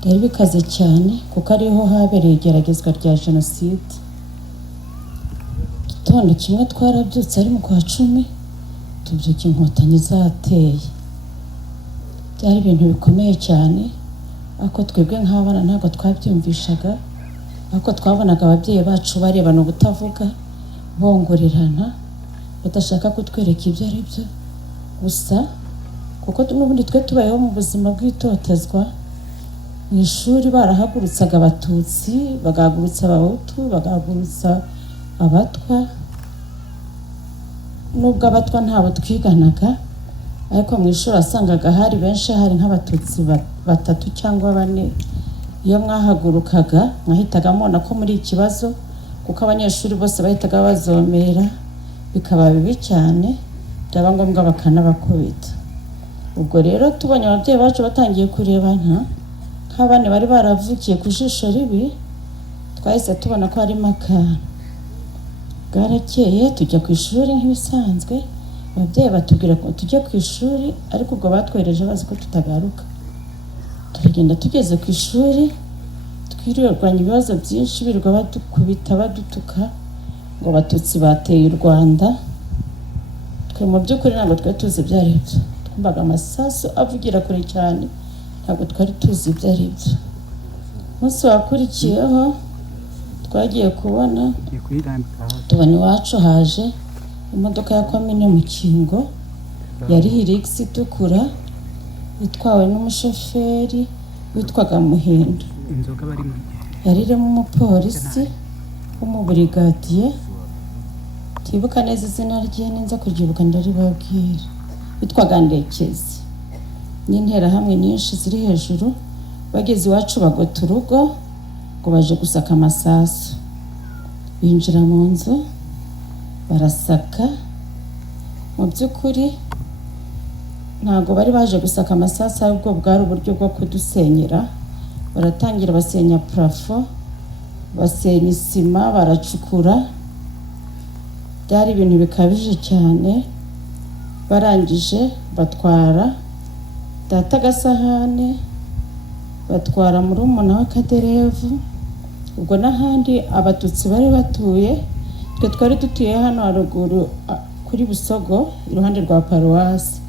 byari bikaze cyane kuko ariho habereye igeragezwa rya jenoside. Gitondo kimwe twarabyutse ari mu kwa 10 tubyuka inkotanyi zateye. Byari ibintu bikomeye cyane, ako twebwe nk'abana ntabwo twabyumvishaga, ako twabonaga ababyeyi bacu barebana ubutavuga bongorirana badashaka kutwereka ibyo ari byo gusa, kuko n'ubundi twe tubayeho mu buzima bw'itotezwa. Mu ishuri barahagurutsaga abatutsi, bagahagurutsa abahutu, bagahagurutsa abatwa. Nubwo abatwa ntabo twiganaga, ariko mu ishuri asangaga hari benshi, hari nk'abatutsi 3 cyangwa 4. Iyo mwahagurukaga mwahitaga mubona ko muri ikibazo, kuko abanyeshuri bose bahitaga bazomera, bikaba bibi cyane, byaba ngombwa bakanabakubita. Ubwo rero tubonye ababyeyi bacu batangiye kurebana nk'abana bari baravukiye ku jisho ribi, twahise tubona ko harimo akantu. Bwarakeye tujya ku ishuri nk'ibisanzwe, ababyeyi batubwira ko tujya ku ishuri, ariko ubwo batwereje bazi ko tutagaruka. Turagenda tugeze ku ishuri, twirirwanya ibibazo byinshi, birirwa badukubita badutuka ngo abatutsi bateye u Rwanda. Twe mu by'ukuri ntabwo twari tuzi ibyo ari byo, twumvaga amasasu avugira kure cyane, ntabwo twari tuzi ibyo ari byo. Umunsi wakurikiyeho twagiye kubona, tubona iwacu haje imodoka ya komine Mukingo, yari Hilux itukura, itwawe n'umushoferi witwaga Muhindo. Yari irimo umupolisi w'umubrigadiye, tibuka neza izina rye, ninza kuryibuka ndaribabwira, witwaga Ndekezi. N'interahamwe nyinshi ziri hejuru, bageze iwacu bagota urugo ngo baje gusaka amasasu. Binjira mu nzu barasaka. Mu by'ukuri ntabwo bari baje gusaka amasasu, ahubwo bwari uburyo bwo kudusenyera. Baratangira basenya plafo, basenya isima, baracukura. Byari ibintu bikabije cyane. Barangije batwara data agasahane, batwara murumuna w'akaderevu. Ubwo n'ahandi abatutsi bari batuye, twe twari dutuye hano haruguru kuri Busogo iruhande rwa paruwasi.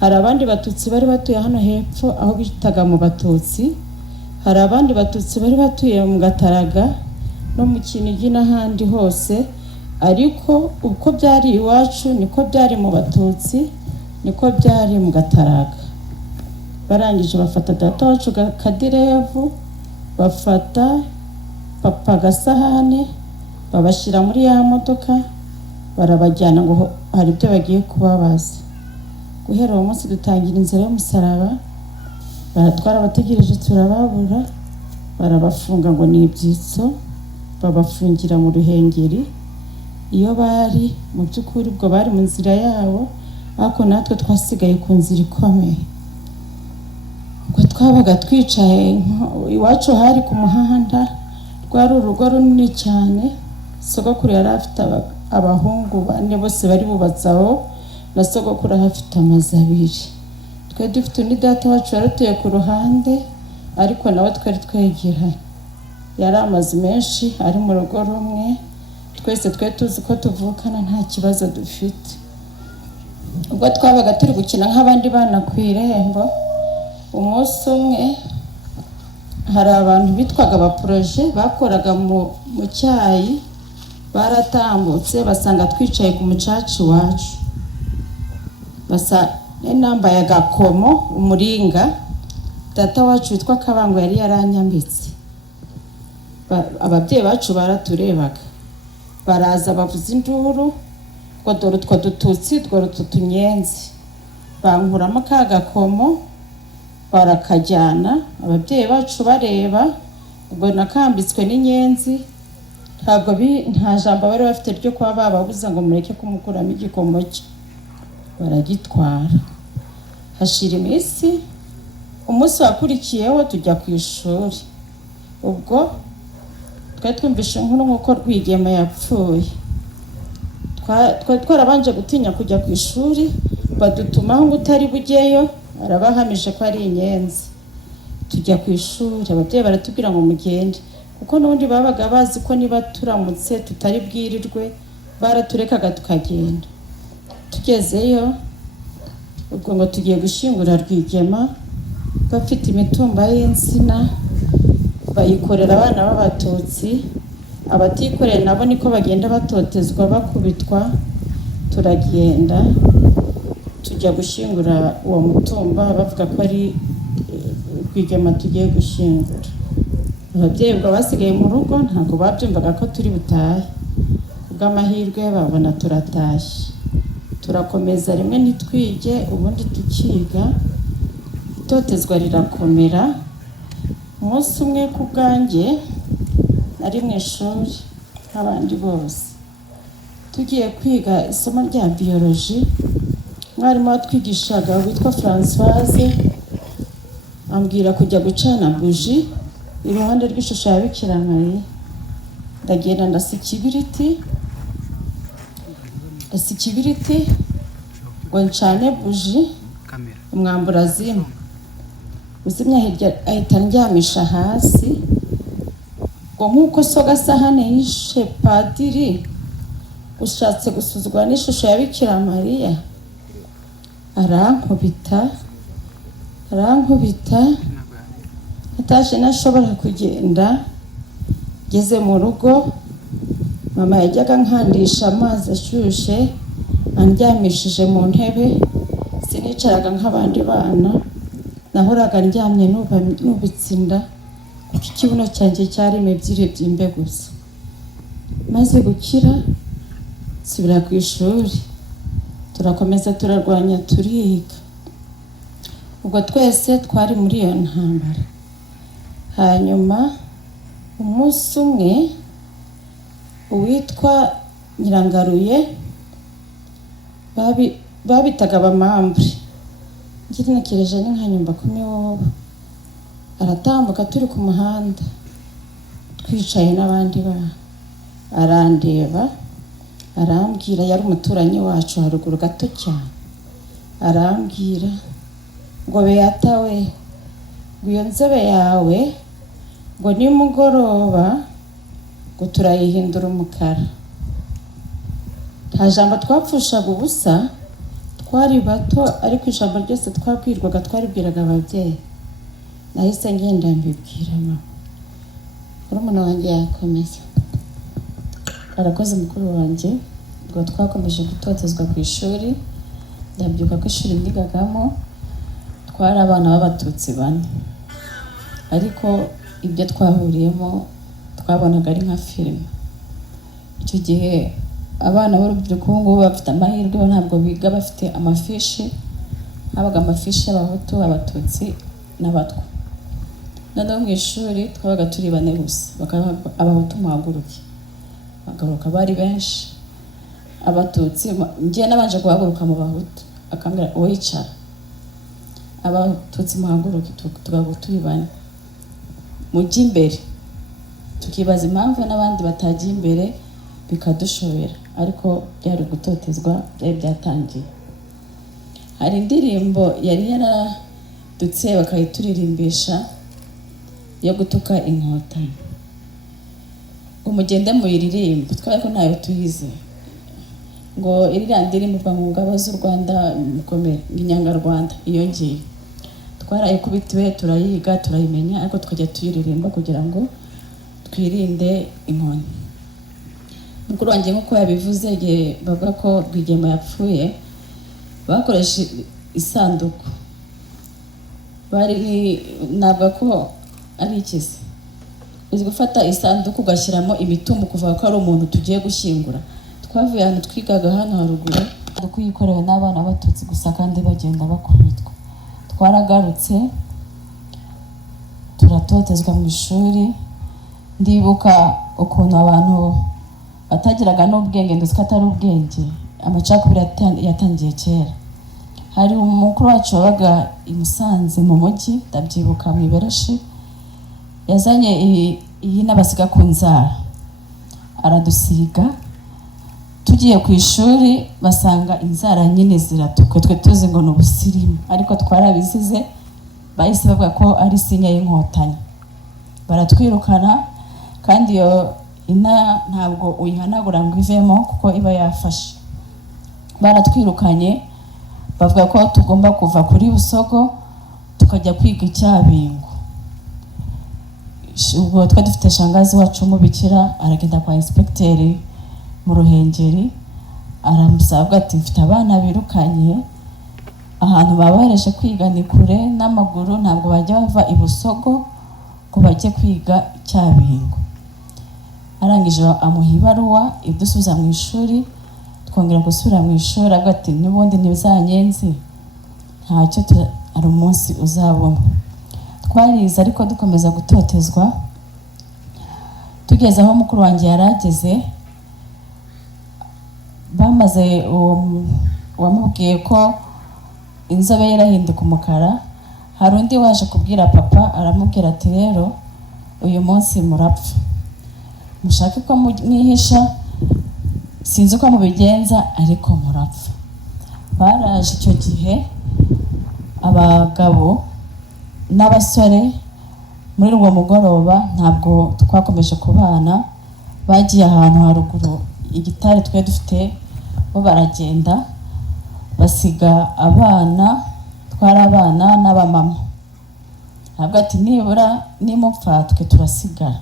Hari abandi batutsi bari batuye hano hepfo aho bitaga mu Batutsi. Hari abandi batutsi bari batuye mu Gataraga no mu Kinigi n'ahandi hose, ariko uko byari iwacu niko byari mu Batutsi, niko byari mu Gataraga. Barangije bafata data wacu Kaderevu, bafata papa Gasahane, babashyira muri ya modoka, barabajyana ngo hari ibyo bagiye kubabaza. Guhera uwo munsi dutangira inzira y'umusaraba, baratwara abategereje turababura, barabafunga ngo ni ibyitso, babafungira mu Ruhengeri. Iyo bari mu by'ukuri ubwo bari mu nzira yabo, ariko natwe twasigaye ku nzira ikomeye. Ubwo twabaga twicaye iwacu hari ku muhanda, rwari urugo runini cyane. Sogokuru yari afite abahungu 4 bose bari bubatsaho, na sogokuru afite amazu 2. Twe dufite undi data wacu yaratuye ku ruhande, ariko nawe twari twegeranye. Yari amazu menshi ari mu rugo rumwe, twese twe tuzi ko tuvukana nta kibazo dufite. Ubwo twabaga turi gukina nk'abandi bana ku irembo, umunsi umwe hari abantu bitwaga abaproje bakoraga mu cyayi, baratambutse basanga twicaye ku mucaci wacu. Basa n'ambaye agakomo umuringa, data wacu witwa Kabango yari yaranyambitse. Ababyeyi bacu baraturebaga, baraza bavuza induru ngo dore utwo dututsi, dore utu tunyenzi. Bankuramo ka gakomo barakajyana. Ababyeyi bacu bareba, ubwo nakambitswe n'inyenzi. Ntabwo nta jambo bari bafite ryo kuba bababuza ngo mureke kumukuramo igikomo cye. Baragitwara. Hashira iminsi, umunsi wakurikiyeho tujya ku ishuri. Ubwo twari twumvishe inkuru nk'uko Rwigema yapfuye. Twari twarabanje gutinya kujya ku ishuri, badutumaho ngo utari bugeyo, arabahamije ko ari inyenzi. tujya ku ishuri, ababyeyi baratubwira ngo mugende, kuko n'ubundi babaga bazi ko niba turamutse tutari bwirirwe baraturekaga tukagenda. Tugezeyo ubwo ngo tugiye gushingura Rwigema, bafite imitumba y'insina bayikorera abana b'Abatutsi, abatikoreye nabo niko bagenda batotezwa bakubitwa. Turagenda tujya gushingura uwo mutumba, bavuga ko ari Rwigema tugiye gushingura. Ababyeyi ubwo basigaye mu rugo ntabwo babyumvaga ko turi butahe, kubw'amahirwe babona turatashye. Turakomeza rimwe nitwige, ubundi tukiga, itotezwa rirakomera. Umunsi umwe ku bwanjye nari mu ishuri nk'abandi bose, tugiye kwiga isomo rya biologie. Mwarimu watwigishaga witwa Françoise ambwira kujya gucana buji iruhande rw'ishusho ya Bikira Mariya. Ndagenda ndasa ikibiriti ngo ncane buji, umwambura zimwe uzimya hirya ahita ndyamisha hasi, ngo nk'uko sogasahane yishe padiri ushatse gusuzugura n'ishusho ya Bikira Mariya, arankubita ataje nashobora kugenda. Ngeze mu rugo mama yajyaga nkandisha amazi ashyushye andyamishije mu ntebe, sinicaraga nk'abandi bana, nahoraga ndyamye nubitse inda kuko ikibuno cyanjye cyarimo ebyiri by'imbe gusa. Maze gukira nsubira ku ishuri, turakomeza turarwanya turiga. Ubwo twese twari muri iyo ntambara. Hanyuma umunsi umwe uwitwa Nyirangaruye babitaga abamambure, ngenekereje ni nka nyumba kumi wowe, aratambuka turi ku muhanda twicaye n'abandi bana, arandeba arambwira, yari umuturanyi wacu haruguru gato cyane, arambwira ngo Beata we, ngo iyo nzobe yawe ngo nimugoroba ngo turayihindura umukara. Nta jambo twapfushaga ubusa, twari bato ariko ijambo ryose twabwirwaga twaribwiraga ababyeyi. Nahise ngenda mbibwira mama. Murumuna wanjye yakomeza. Arakoze mukuru wanjye, ngo twakomeje gutotezwa ku ishuri. Ndabyuka ko ishuri ndigagamo twari abana b'Abatutsi 4, ariko ibyo twahuriyemo twabonaga ari nka filime. Icyo gihe abana b'urubyiruko ngubu bafite amahirwe, ntabwo biga bafite amafishi, habaga amafishi y'Abahutu, Abatutsi n'Abatwa. Noneho mu ishuri twabaga turi 4 gusa, Abahutu muhaguruke, bagaruka bari benshi. Abatutsi ngiye nabanje guhaguruka mu Bahutu, akambwira wicara. Abatutsi muhaguruke, tugago turi 4 mujye imbere. Tukibaza impamvu n'abandi batagiye imbere bikadushobera, ariko byari gutotezwa byari byatangiye. Hari indirimbo yari yaradutse bakayituririmbisha yo gutuka Inkotanyi, umugende muyiririmba, twari ko ntayo tuyize, ngo iriya ndirimbo mu ngabo z'u Rwanda mukomere Inyangarwanda. Iyo ngiye twarayikubitiwe turayiga turayimenya, ariko tukajya tuyiririmba kugira ngo twirinde inkoni. Mukuru wanjye nk'uko yabivuze, igihe bavuga ko Rwigema yapfuye bakoresha isanduku, bari navuga ko ari ikizi, uzi gufata isanduku ugashyiramo imitumba kuvuga ko ari umuntu tugiye gushyingura. Twavuye ahantu twigaga hano haruguru, kuyikorewe n'abana b'Abatutsi gusa kandi bagenda bakubitwa. Twaragarutse turatotezwa mu ishuri. Ndibuka ukuntu abantu batagiraga n'ubwenge, ndetse ko atari ubwenge, amacakubiri yatangiye kera. Hari umukuru wacu wabaga i Musanze mu mujyi, ndabyibuka mu Ibereshi, yazanye iyi n'abasiga ku nzara, aradusiga. Tugiye ku ishuri basanga inzara nyine ziratukwe, twe tuzi ngo ni ubusirimu, ariko twarabizize bahise bavuga ko ari sinya y'inkotanyi, baratwirukana. Kandi iyo ina ntabwo uyihanagura ngo ivemo kuko iba yafashe. Baratwirukanye bavuga ko tugomba kuva kuri Busogo tukajya kwiga Icyabingo. Ubwo twa dufite shangazi wacu umubikira, aragenda kwa inspecteur mu Ruhengeri, aramusaba ati mfite abana birukanye ahantu babahereje kwiga ni kure n'amaguru, ntabwo bajya bava i Busogo ngo bajye kwiga Icyabingo. Arangije amuha ibaruwa idusubiza mu ishuri, twongera gusubira mu ishuri. Avuga ati n'ubundi ntibizanyenzi, ntacyo ari umunsi uzabona. Twarize ariko dukomeza gutotezwa. Tugeze aho mukuru wanjye yarageze, bamaze wamubwiye ko inzobe yarahinduka umukara. Hari undi waje kubwira papa, aramubwira ati rero uyu munsi murapfa, mushake ko mwihisha, sinzi uko mubigenza ariko murapfa. Baraje icyo gihe abagabo n'abasore, muri uwo mugoroba ntabwo twakomeje kubana, bagiye ahantu haruguru igitare twe dufite, bo baragenda basiga abana, twari abana n'abamama. Ntabwo ati nibura nimupfa twe turasigara,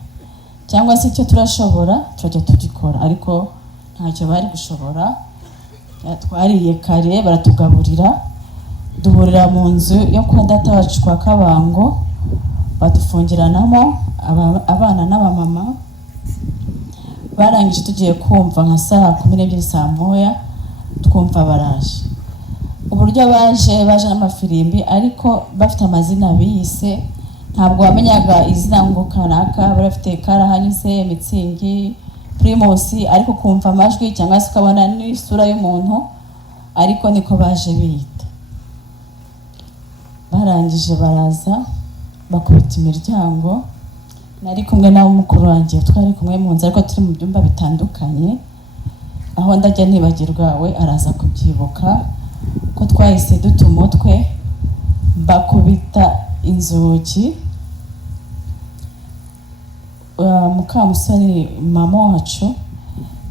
cyangwa se icyo turashobora turajya tugikora, ariko ntacyo bari gushobora. Twariye kare, baratugaburira, duhurira mu nzu yo kwa data wacu kwa Kabango, badufungiranamo abana n'abamama. Barangije tugiye kumva nka saa 12 saa moya, twumva baraje. Uburyo baje n'amafirimbi, ariko bafite amazina biyise, ntabwo wamenyaga izina ngo kanaka. Barafite Karahanyuze, Mitsingi, Primus, ariko kumva amajwi cyangwa se ukabona n'isura y'umuntu, ariko niko baje biyita. Barangije baraza bakubita imiryango, nari kumwe na mukuru wanjye, twari kumwe mu nzu ariko turi mu byumba bitandukanye. Aho ndajya nibagirwa, we araza kubyibuka ko twahise duta umutwe, bakubita inzugi. Mukamusoni mama wacu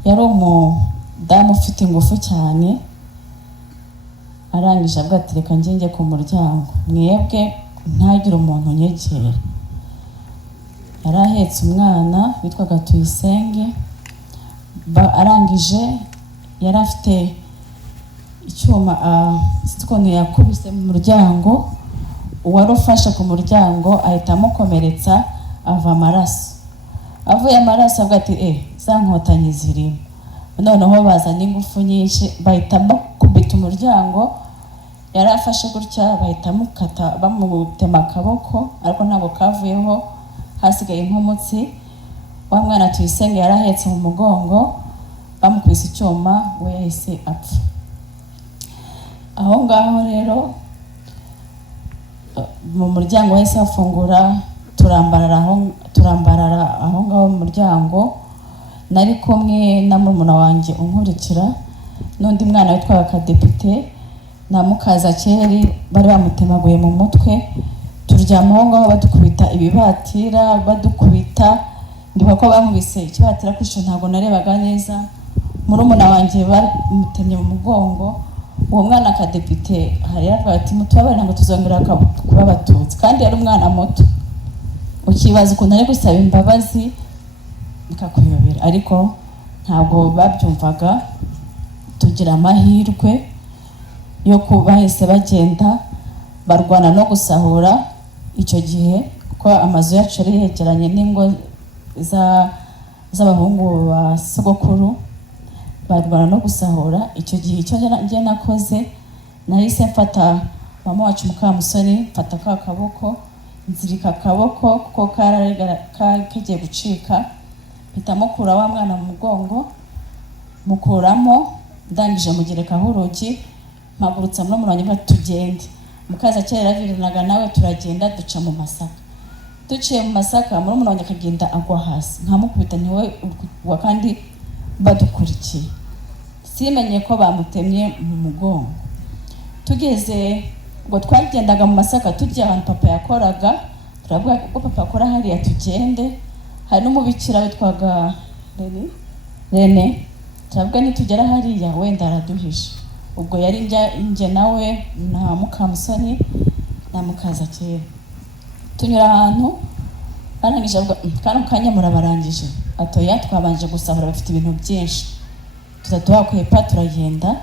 yari umudamu ufite ingufu cyane. Arangije avuga ati reka njye ku muryango, mwebwe ntagire umuntu nyegera. Yari ahetse umwana witwaga Tuyisenge. Arangije yari afite icyuma ukuntu yakubise mu muryango, uwari ufashe ku muryango ahita amukomeretsa, ava amaraso. Avuye amaraso avuga ati za nkotanyi zirimo. Noneho bazana ingufu nyinshi, bahita bakubita umuryango. Yari afashe gutya, bahita mukata bamutema akaboko, ariko ntabwo kavuyeho, hasigaye nk'umutsi. Wa mwana Tuyisenge yari ahetse mu mugongo, bamukubise icyuma, we yahise apfa. Aho ngaho rero mu muryango wahise hafungura, turambarara aho ngaho mu muryango. Nari kumwe na murumuna wanjye unkurikira, n'undi mwana witwaga Kadepite na mukaza Keri, bari bamutemaguye mu mutwe. Turyama aho ngaho badukubita ibibatira, badukubita. Ndibuka ko bamubise ikibatira kwisho, ntabwo narebaga neza. Murumuna wanjye bamutemye mu mugongo. Uwo mwana Kadepite hari yarwaye ati mutubabare ntabwo tuzongera kuba Abatutsi, kandi yari umwana muto. Ukibaza ukuntu ari gusaba imbabazi bikakuyobera, ariko ntabwo babyumvaga. Tugira amahirwe yo bahise bagenda, barwana no gusahura icyo gihe, kuko amazu yacu yari yegeranye n'ingo z'abahungu ba sogokuru. Barwana no gusahura. Icyo gihe icyo njye nakoze, nahise mfata mama wacu Mukamusoni, mfata ka kaboko, nzirika akaboko kuko kagiye gucika, mpita mukura wa mwana mu mugongo, mukuramo. Ndangije mugerekaho urugi, mpagurutsa murumuna wanjye ngo tugende. Mukaza Kera yaviranaga nawe, turagenda duca mu Masaka. Duciye mu Masaka, murumuna wanjye akagenda agwa hasi, nkamukubita ntiwe wa kandi badukurikiye. Simenye ko bamutemye mu mugongo. Tugeze ngo twagendaga mu Masaka tujya ahantu papa yakoraga, turavuga ko papa akora hariya tugende. Hari n'umubikira witwaga Rene, turavuga nitugera hariya wenda araduhisha. Ubwo yari nje nawe na Mukamusoni na Mukazakera, tunyura ahantu barangije avuga kandi kanya murabarangije, atoya twabanje gusahura bafite ibintu byinshi, tutatuhakwepa turagenda.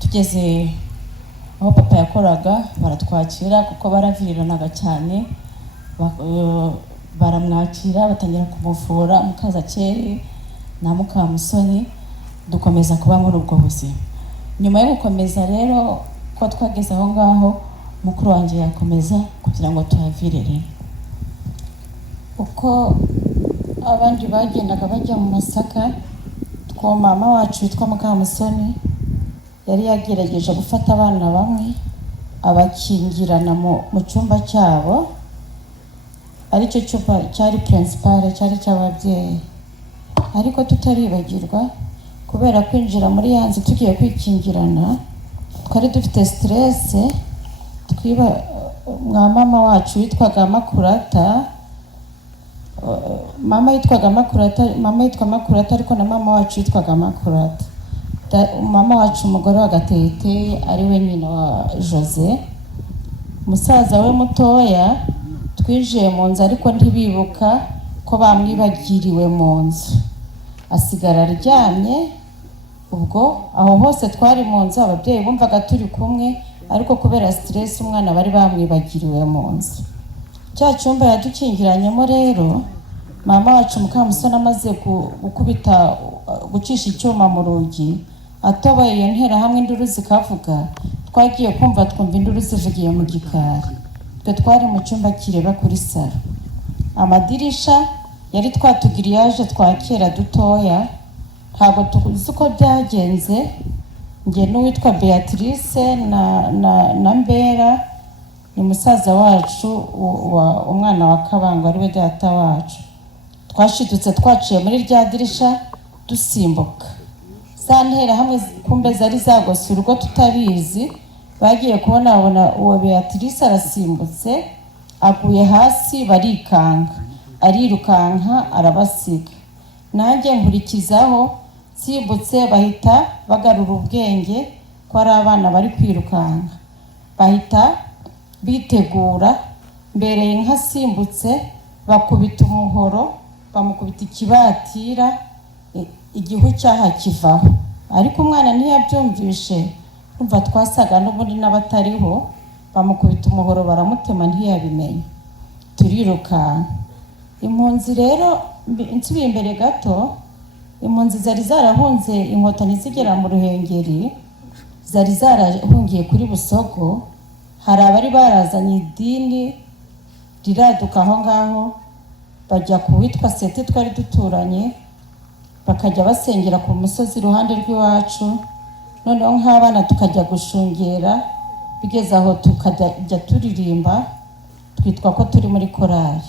Tugeze aho papa yakoraga baratwakira kuko baraviriranaga cyane, baramwakira batangira kumuvura Mukazakera na Mukamusoni, dukomeza kuba muri ubwo buzima. Nyuma yo gukomeza rero ko twageze aho ngaho, mukuru wanjye yakomeza kugira ngo tuhavirire. Uko abandi bagendaga bajya mu Masaka, two mama wacu witwa Mukamusoni yari yagerageje gufata abana bamwe abakingirana mu cyumba cyabo, aricyo cyumba cyari principal, cyari cy'ababyeyi. Ariko tutaribagirwa kubera kwinjira muri yanze tugiye kwikingirana, twari dufite stress, twiba mama wacu witwaga Makurata, mama yitwa Makurata ariko na mama wacu yitwaga Makurata. Mama wacu umugore wa Gatete ari we nyina wa Jose, musaza we mutoya. Twinjiye mu nzu ariko ntibibuka ko bamwibagiriwe mu nzu, asigara aryamye. Ubwo aho hose twari mu nzu, ababyeyi bumvaga turi kumwe, ariko kubera stress umwana bari bamwibagiriwe mu nzu. Cya cyumba yadukingiranyemo rero, mama wacu Mukamusoni amaze gukubita gucisha icyuma mu rugi, atobaye iyo ntera hamwe induru zikavuga, twagiye twumva induru zivugiye mu gikari. Twe twari mu cyumba kireba kuri salo, amadirisha yari twatugiriyaje twa kera dutoya, ntabwo tuzi uko byagenze. Nge n'uwitwa Beatrice na Mbera, ni musaza wacu umwana wa Kabango ari we data wacu. Twashidutse twaciye muri rya dirisha dusimbuka, za ntera hamwe kumbe zari zagose urugo tutabizi. Bagiye kubona uwo Beatrice arasimbutse aguye hasi, barikanga, arirukanka arabasiga. Nanjye nkurikizaho simbutse, bahita bagarura ubwenge ko ari abana bari kwirukanka, bahita bitegura. Mbere nkasimbutse bakubita umuhoro, bamukubita ikibatira, igihu cyaha kivaho, ariko umwana ntiyabyumvishe. Umva twasaga n'ubundi n'abatariho, bamukubita umuhoro baramutema ntiyabimenya, turirukanka. Impunzi rero nsubiye imbere gato, impunzi zari zarahunze Inkotanyi zigera mu Ruhengeri, zari zarahungiye kuri Busogo. Hari abari barazanye idini riraduka aho ngaho, bajya ku witwa Sete twari duturanye, bakajya basengera ku musozi iruhande rw'iwacu. Noneho nk'abana tukajya gushungera, bigeze aho tukajya turirimba, twitwa ko turi muri korali.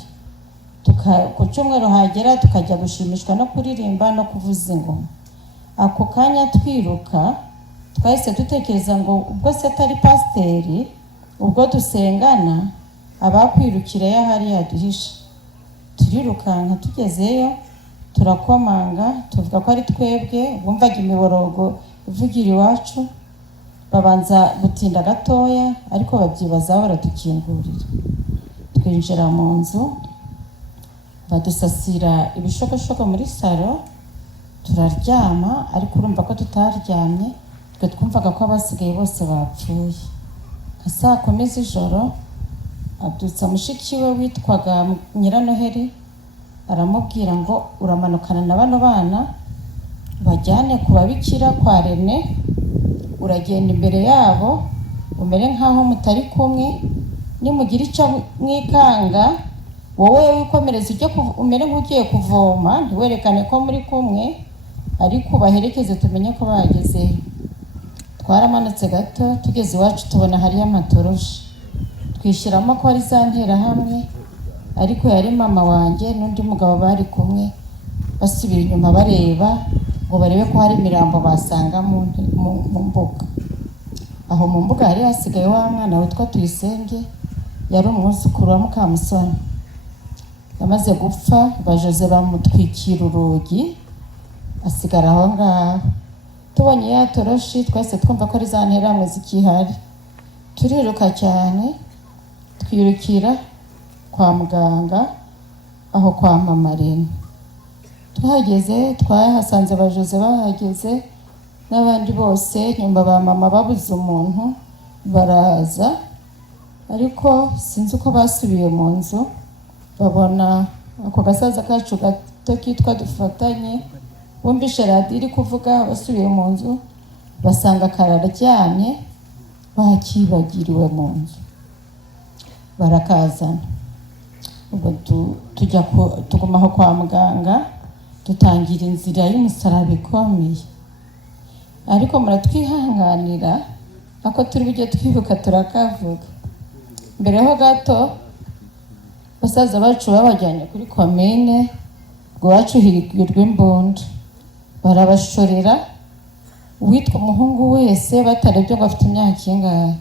Ku cyumweru hagera tukajya gushimishwa no kuririmba no kuvuza ingoma. Ako kanya twiruka, twahise dutekereza ngo ubwo se atari pasiteri, ubwo dusengana, abakwirukira yahari yaduhisha. Turirukanka, tugezeyo turakomanga, tuvuga ko ari twebwe. Bumvaga imiborogo ivugira iwacu, babanza gutinda gatoya, ariko babyibazaho baradukingurira. Twinjira mu nzu, badusasira ibishokoshoko muri salo, turaryama. Ariko urumva ko tutaryamye, twe twumvaga ko abasigaye bose bapfuye. Nka saa 10 z'ijoro abyutsa mushiki we witwaga Nyiranoheri, aramubwira ngo uramanukana na bano bana bajyane ku babikira kwa Rene, uragenda imbere yabo umere nkaho mutari kumwe, nimugira icyo mwikanga wowe wikomereza ujye umere nk'ugiye kuvoma, ntiwerekane ko muri kumwe, ariko baherekeze tumenye ko bageze. Twaramanutse gato, tugeze iwacu tubona hariyo amatoroshi, twishyiramo ko ari za ntera hamwe, ariko yari mama wanjye n'undi mugabo bari kumwe, basubira inyuma bareba ngo barebe ko hari imirambo basanga mu mbuga. aho mu mbuga hari hasigaye wa mwana witwa Tuyisenge, yari umwuzukuru wa Mukamusoni. Yamaze gupfa, ba Jose bamutwikira urugi asigara aho ngaho. Tubonye ya toroshi twese twumva ko ari za nterahamwe zikihari, turiruka cyane twirukira kwa muganga aho kwa mama Rene. Tuhageze twahasanze ba Jose bahageze n'abandi bose, nyuma ba mama babuze umuntu baraza, ariko sinzi uko basubiye mu nzu babona ako gasaza kacu gato kitwa Dufatanye, bumvishe radiyo iri kuvuga, basubiye mu nzu basanga kararyamye bakibagiriwe mu nzu, barakazana. Ubwo tugumaho kwa muganga, dutangira inzira y'umusaraba ikomeye, ariko muratwihanganira ako turi bujye twibuka turakavuga. Mbere ho gato basaza bacu babajyanye kuri komine ngo wacu higirwa imbunda, barabashorera uwitwa umuhungu wese batarebye ngo afite imyaka ingahe,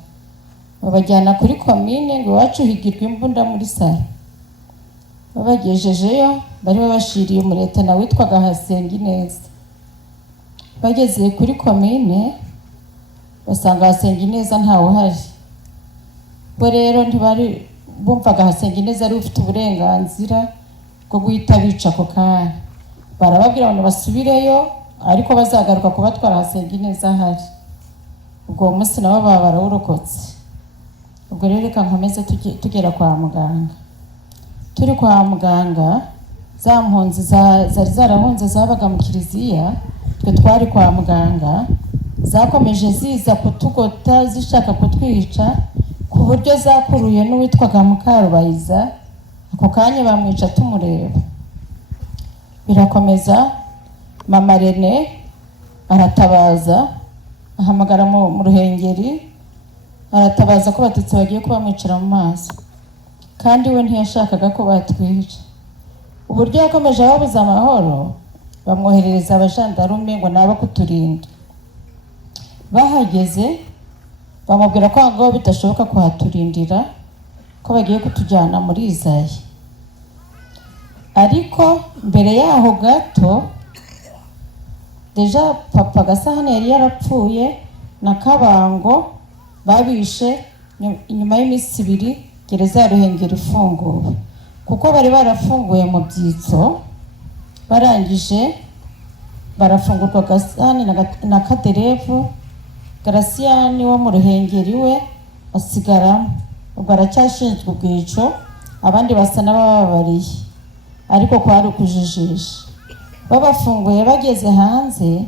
babajyana kuri komine ngo wacu higirwa imbunda muri sare. Babagejejeyo bari babashiriye umuretana witwaga Hasengineza. Bageze kuri komine basanga Hasengineza ntawe uhari, bo rero ntibari bumvaga Hasengineza ari ufite uburenganzira bwo guhita bica ako kanya. Barababwira ngo basubireyo, ariko bazagaruka kubatwara Hasengineza ahari. Ubwo munsi nabo baba barawurokotse. Ubwo rero reka nkomeze tugera kwa muganga. Turi kwa muganga, za mpunzi zari zarahunze zabaga mu kiliziya, twe twari kwa muganga, zakomeje ziza kutugota zishaka kutwica, ku buryo zakuruye n'uwitwaga Mukarubayiza. Ako kanya bamwica tumureba. Birakomeza, mama Rene aratabaza, ahamagara mu Ruhengeri, aratabaza ko Abatutsi bagiye kubamwicira mu maso, kandi we ntiyashakaga ko batwica. Uburyo yakomeje ababuza amahoro, bamwoherereza abajandarume ngo naba kuturinda. Bahageze bamubwira ko ngo bidashoboka kuhaturindira, ko bagiye kutujyana muri Izayi. Ariko mbere yaho gato deja papa Gasahane yari yarapfuye na Kabango babishe inyuma y'iminsi 2 gereza ya Ruhengeri ifunguwe, kuko bari barafunguye mu byitso, barangije barafungurwa Gasahane na Kaderevu. Garasiyani wo mu Ruhengeri we asigara, ubwo aracyashinzwe ubwico, abandi basa n'abababariye, ariko kwari ukujijisha. Babafunguye bageze hanze,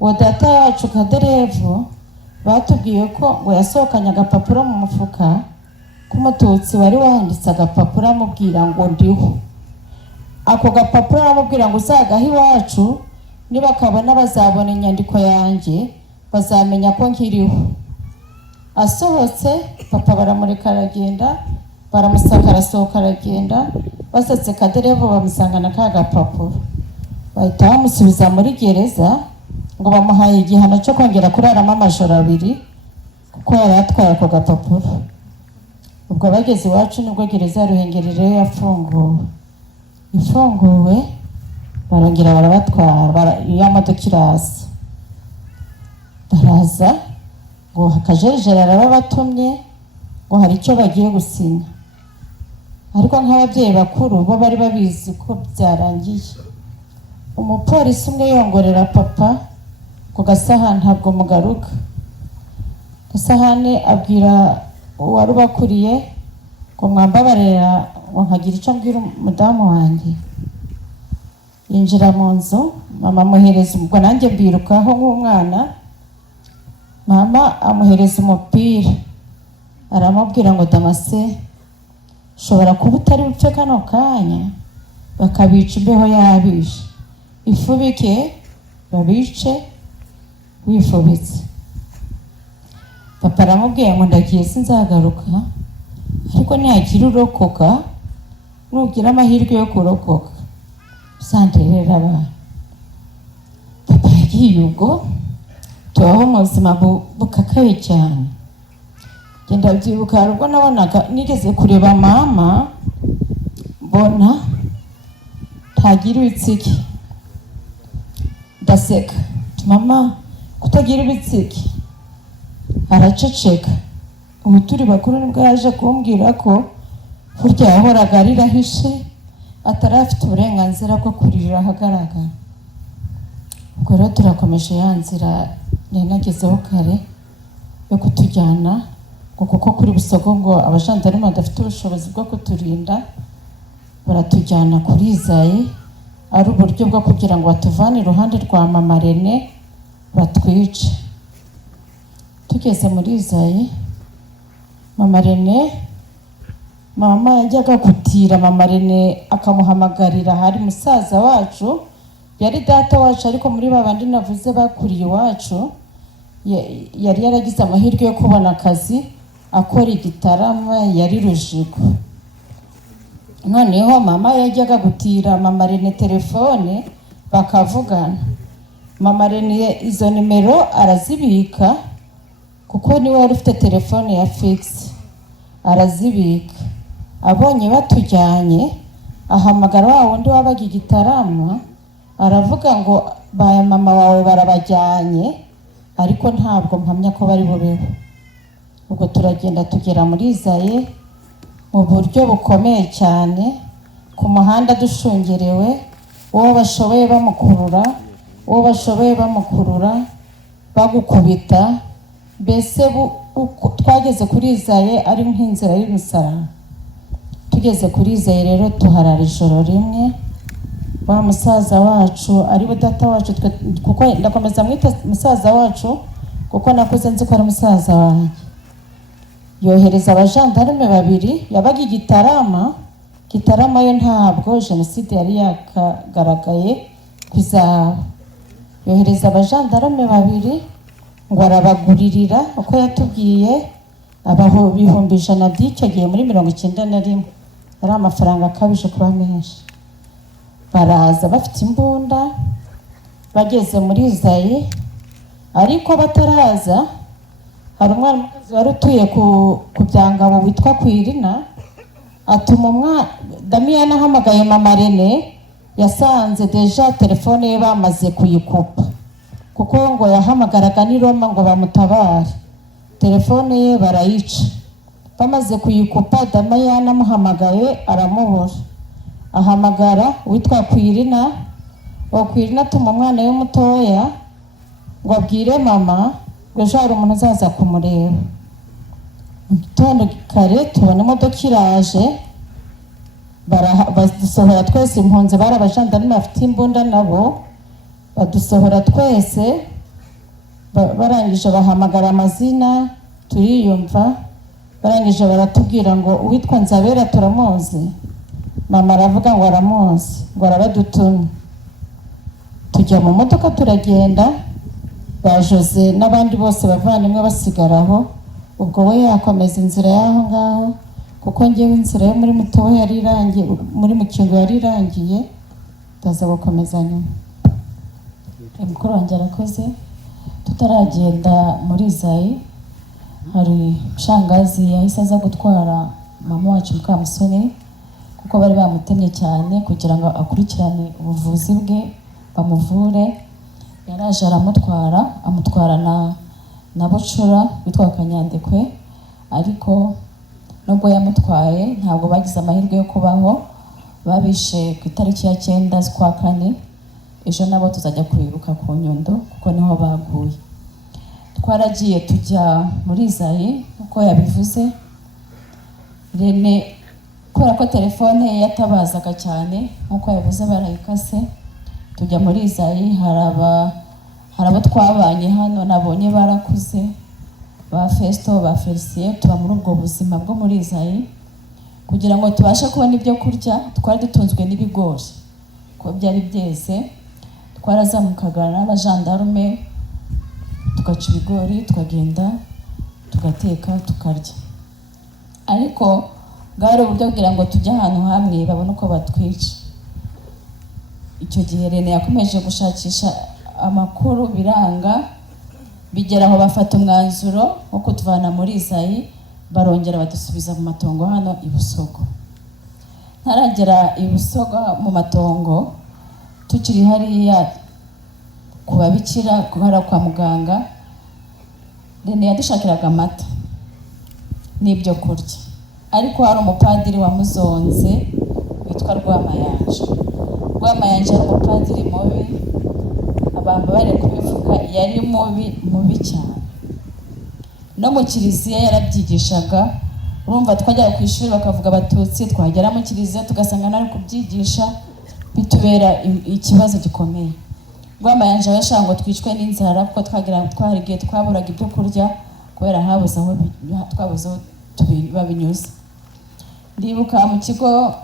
uwo data yacu Kaderevu batubwiye ko ngo yasohokanye agapapuro mu mufuka k'Umututsi wari wanditse agapapuro amubwira ngo ndiho. Ako gapapuro aramubwira ngo uzagaha iwacu, niba kabona bazabona inyandiko yanjye, bazamenya ko nkiriho. Asohotse papa baramureka aragenda, baramusaka arasohoka aragenda, basatse Kaderevu bamusangana ka gapapuro, bahita bamusubiza muri gereza ngo bamuhaye igihano cyo kongera kuraramo amajoro 2 kuko yari atwaye ako gapapuro. Ubwo bageze iwacu nibwo gereza ya Ruhengeri rero ifunguwe, barongera barabatwara, ya modoka iraza, baraza ngo Akajerijeri arababatumye ngo hari icyo bagiye gusinya, ariko nk'ababyeyi bakuru bo bari babizi ko byarangiye. Umupolisi umwe yongorera papa ku Gasahane ntabwo mugaruka. Gasahane abwira uwari ubakuriye ngo mwambabarira ngo nkagira icyo mbwira umudamu wanjye. Yinjira mu nzu, mama amuhereza, ubwo nanjye mbirukaho nk'umwana, mama amuhereza umupira, aramubwira ngo Damase, ushobora kuba utari bupfe kano kanya, bakabica imbeho yabishe, ifubike babice wifubitse. Papa aramubwiye ngo ndagiye sinzagaruka, ariko nihagira urokoka, nugira amahirwe yo kurokoka usanterera abantu. Papa yagiye ubwo tubaho mu buzima bukakaye cyane. Genda byibuka hari ubwo nabonaga nigeze kureba mama mbona ntagira ibitsike, ndaseka mama kutagira ibitsike, araceceka. Ubu turi bakuru nibwo yaje kumbwira ko burya yahoraga arirahishe atari afite uburenganzira bwo kuririra ahagaragara. Ubwo rero turakomeje ya nzira nagezeho kare yo kutujyana, kuko kuri Busogo ngo abajandarume badafite ubushobozi bwo kuturinda, baratujyana kuri Izayi ari uburyo bwo kugira ngo batuvane iruhande rwa mama Rene batwice. Tugeze muri Izayi, mama Rene, mama yajyaga gutira mama Rene akamuhamagarira, hari musaza wacu yari data wacu ariko muri babandi navuze bakuriye iwacu, yari yaragize amahirwe yo kubona akazi akora Igitarama, yari Rujigo. Noneho mama yajyaga gutira mama Rene telefone bakavugana. Mama Rene izo nimero arazibika kuko niwe wari ufite telefone ya fixe, arazibika. Abonye batujyanye ahamagara wa wundi wabaga Igitarama, aravuga ngo baya mama wawe barabajyanye ariko ntabwo mpamya ko bari bubeho. Ubwo turagenda tugera muri Izayi mu buryo bukomeye cyane, ku muhanda dushungerewe, uwo bashoboye bamukurura bagukubita. Mbese twageze kuri Izayi ari nk'inzira y'umusaraba. Tugeze kuri Izayi rero tuharara ijoro rimwe. Wa musaza wacu ari we data wacu, kuko ndakomeza mwita musaza wacu kuko nakuze nzi ko ari musaza wanjye, yohereza abajandarume babiri. Yabaga Igitarama, Gitarama yo ntabwo jenoside yari yakagaragaye kuzaba. Yohereza abajandarume babiri ngo arabaguririra, uko yatubwiye abaho 100,000 by'icyo gihe muri 91, ari amafaranga akabije kuba menshi. Baraza bafite imbunda, bageze muri Izayi ariko bataraza hari umwana wari utuye ku Byangabo witwa Kwirina, atuma Damiyana ahamagaye mama Rene, yasanze deja telefone ye bamaze kuyikupa kuko ngo yahamagaraga ni Roma ngo bamutabare. Telefone ye barayica, bamaze kuyikupa Damiyana amuhamagaye aramubura. Ahamagara witwa Kwirina, Kwirina atuma umwana we mutoya ngo abwire mama ngo ejo hari umuntu uzaza kumureba. Mu gitondo kare tubona imodoka iraje, badusohora twese impunzi, bari abajandarume bafite imbunda nabo, badusohora twese. Barangije bahamagara amazina turiyumva, barangije baratubwira ngo uwitwa Nzabera turamuzi. Mama aravuga ngo aramuzi, ngo arabadutumye. Tujya mu modoka turagenda, ba Jose n'abandi bose bavandimwe basigaraho. Ubwo we yakomeza inzira y'aho ngaho kuko ngewe inzira yo muri Mutobo yari irangiye, muri Mukingo yari irangiye, ndaza gukomeza nyuma. Mukuru wanjye arakoze. Tutaragenda muri Izayi, hari shangazi yahise aza gutwara mama wacu Mukamusoni kuko bari bamutemye cyane kugira ngo akurikirane ubuvuzi bwe bamuvure. Yaraje amutwara na Bucura witwa Kanyandekwe, ariko nubwo yamutwaye ntabwo bagize amahirwe yo kubaho. Babishe ku itariki ya 9 z'ukwa kane. Ejo nabo tuzajya kwibuka ku Nyundo kuko niho baguye. Twaragiye tujya muri Izayi uko yabivuze. Rene kubera ko telefone ye yatabazaga cyane nkuko yavuze barayikase. Tujya muri Izayi, hari abo twabanye hano nabonye barakuze, ba Festo, ba Felicien. Tuba muri ubwo buzima bwo muri Izayi kugira ngo tubashe kubona ibyo kurya. Twari dutunzwe n'ibigori ko byari byeze. Twarazamukaga n'abajandarume tugaca ibigori, tukagenda tugateka tukarya. Ariko bwari uburyo kugira ngo tujye ahantu hamwe babone uko batwica. Icyo gihe Rene yakomeje gushakisha amakuru biranga, bigera aho bafata umwanzuro wo kutuvana muri Izayi barongera badusubiza mu matongo hano i Busogo. Ntaragera i Busogo mu matongo tukiri hariya kubabikira kubara kwa muganga, Rene yadushakiraga amata n'ibyo kurya, ariko hari umupadiri wamuzonze witwa Rwamayanja. Rwamayanja ari umupadiri mubi, abantu bari kubivuga yari mubi cyane. No mu kiliziya yarabyigishaga, urumva twajyaga ku ishuri bakavuga Abatutsi, twagera mu kiliziya tugasanga nari kubyigisha, bitubera ikibazo gikomeye. Rwamayanja yashaka ngo twicwe n'inzara kuko twarigiye twaburaga ibyo kurya kubera habuze aho twabuze aho babinyuze. Ndibuka mu kigo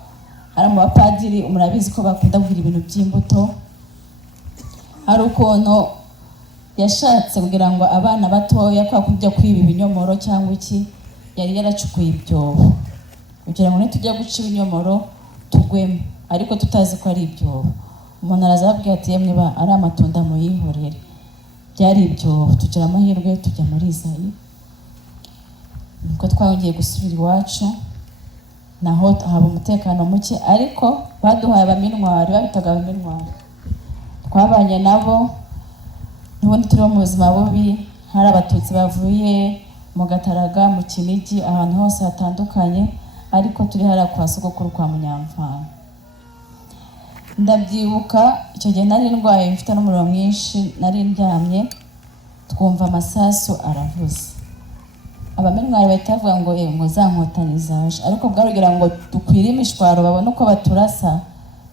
hari mu bapadiri, murabizi ko bakunda kugira ibintu by'imbuto. Hari ukuntu yashatse kugira ngo abana batoya kwa kujya kwiba ibinyomoro cyangwa iki, yari yaracukuye ibyobo kugira ngo nitujya guca ibinyomoro tugwemo, ariko tutazi ko ari ibyobo. Umuntu araza ababwira ati yemwe ba ari amatunda muyihorere, byari ibyobo. Tugira amahirwe tujya muri Izayi, niko twongeye gusubira iwacu, naho haba umutekano muke, ariko baduhaye abaminwari, babitaga abaminwari. Twabanye nabo, n'ubundi turi mu buzima bubi. Hari Abatutsi bavuye mu Gataraga, mu Kinigi, ahantu hose hatandukanye, ariko turi hariya kwa sogokuru kwa Munyamvana. Ndabyibuka icyo gihe nari ndwaye, mfite n'umuriro mwinshi, nari ndyamye, twumva amasasu aravuze. Abamenwari bahita bavuga ngo ngo za nkotanyi zaje, ariko bwarugira ngo dukwire imishwaro babone uko baturasa.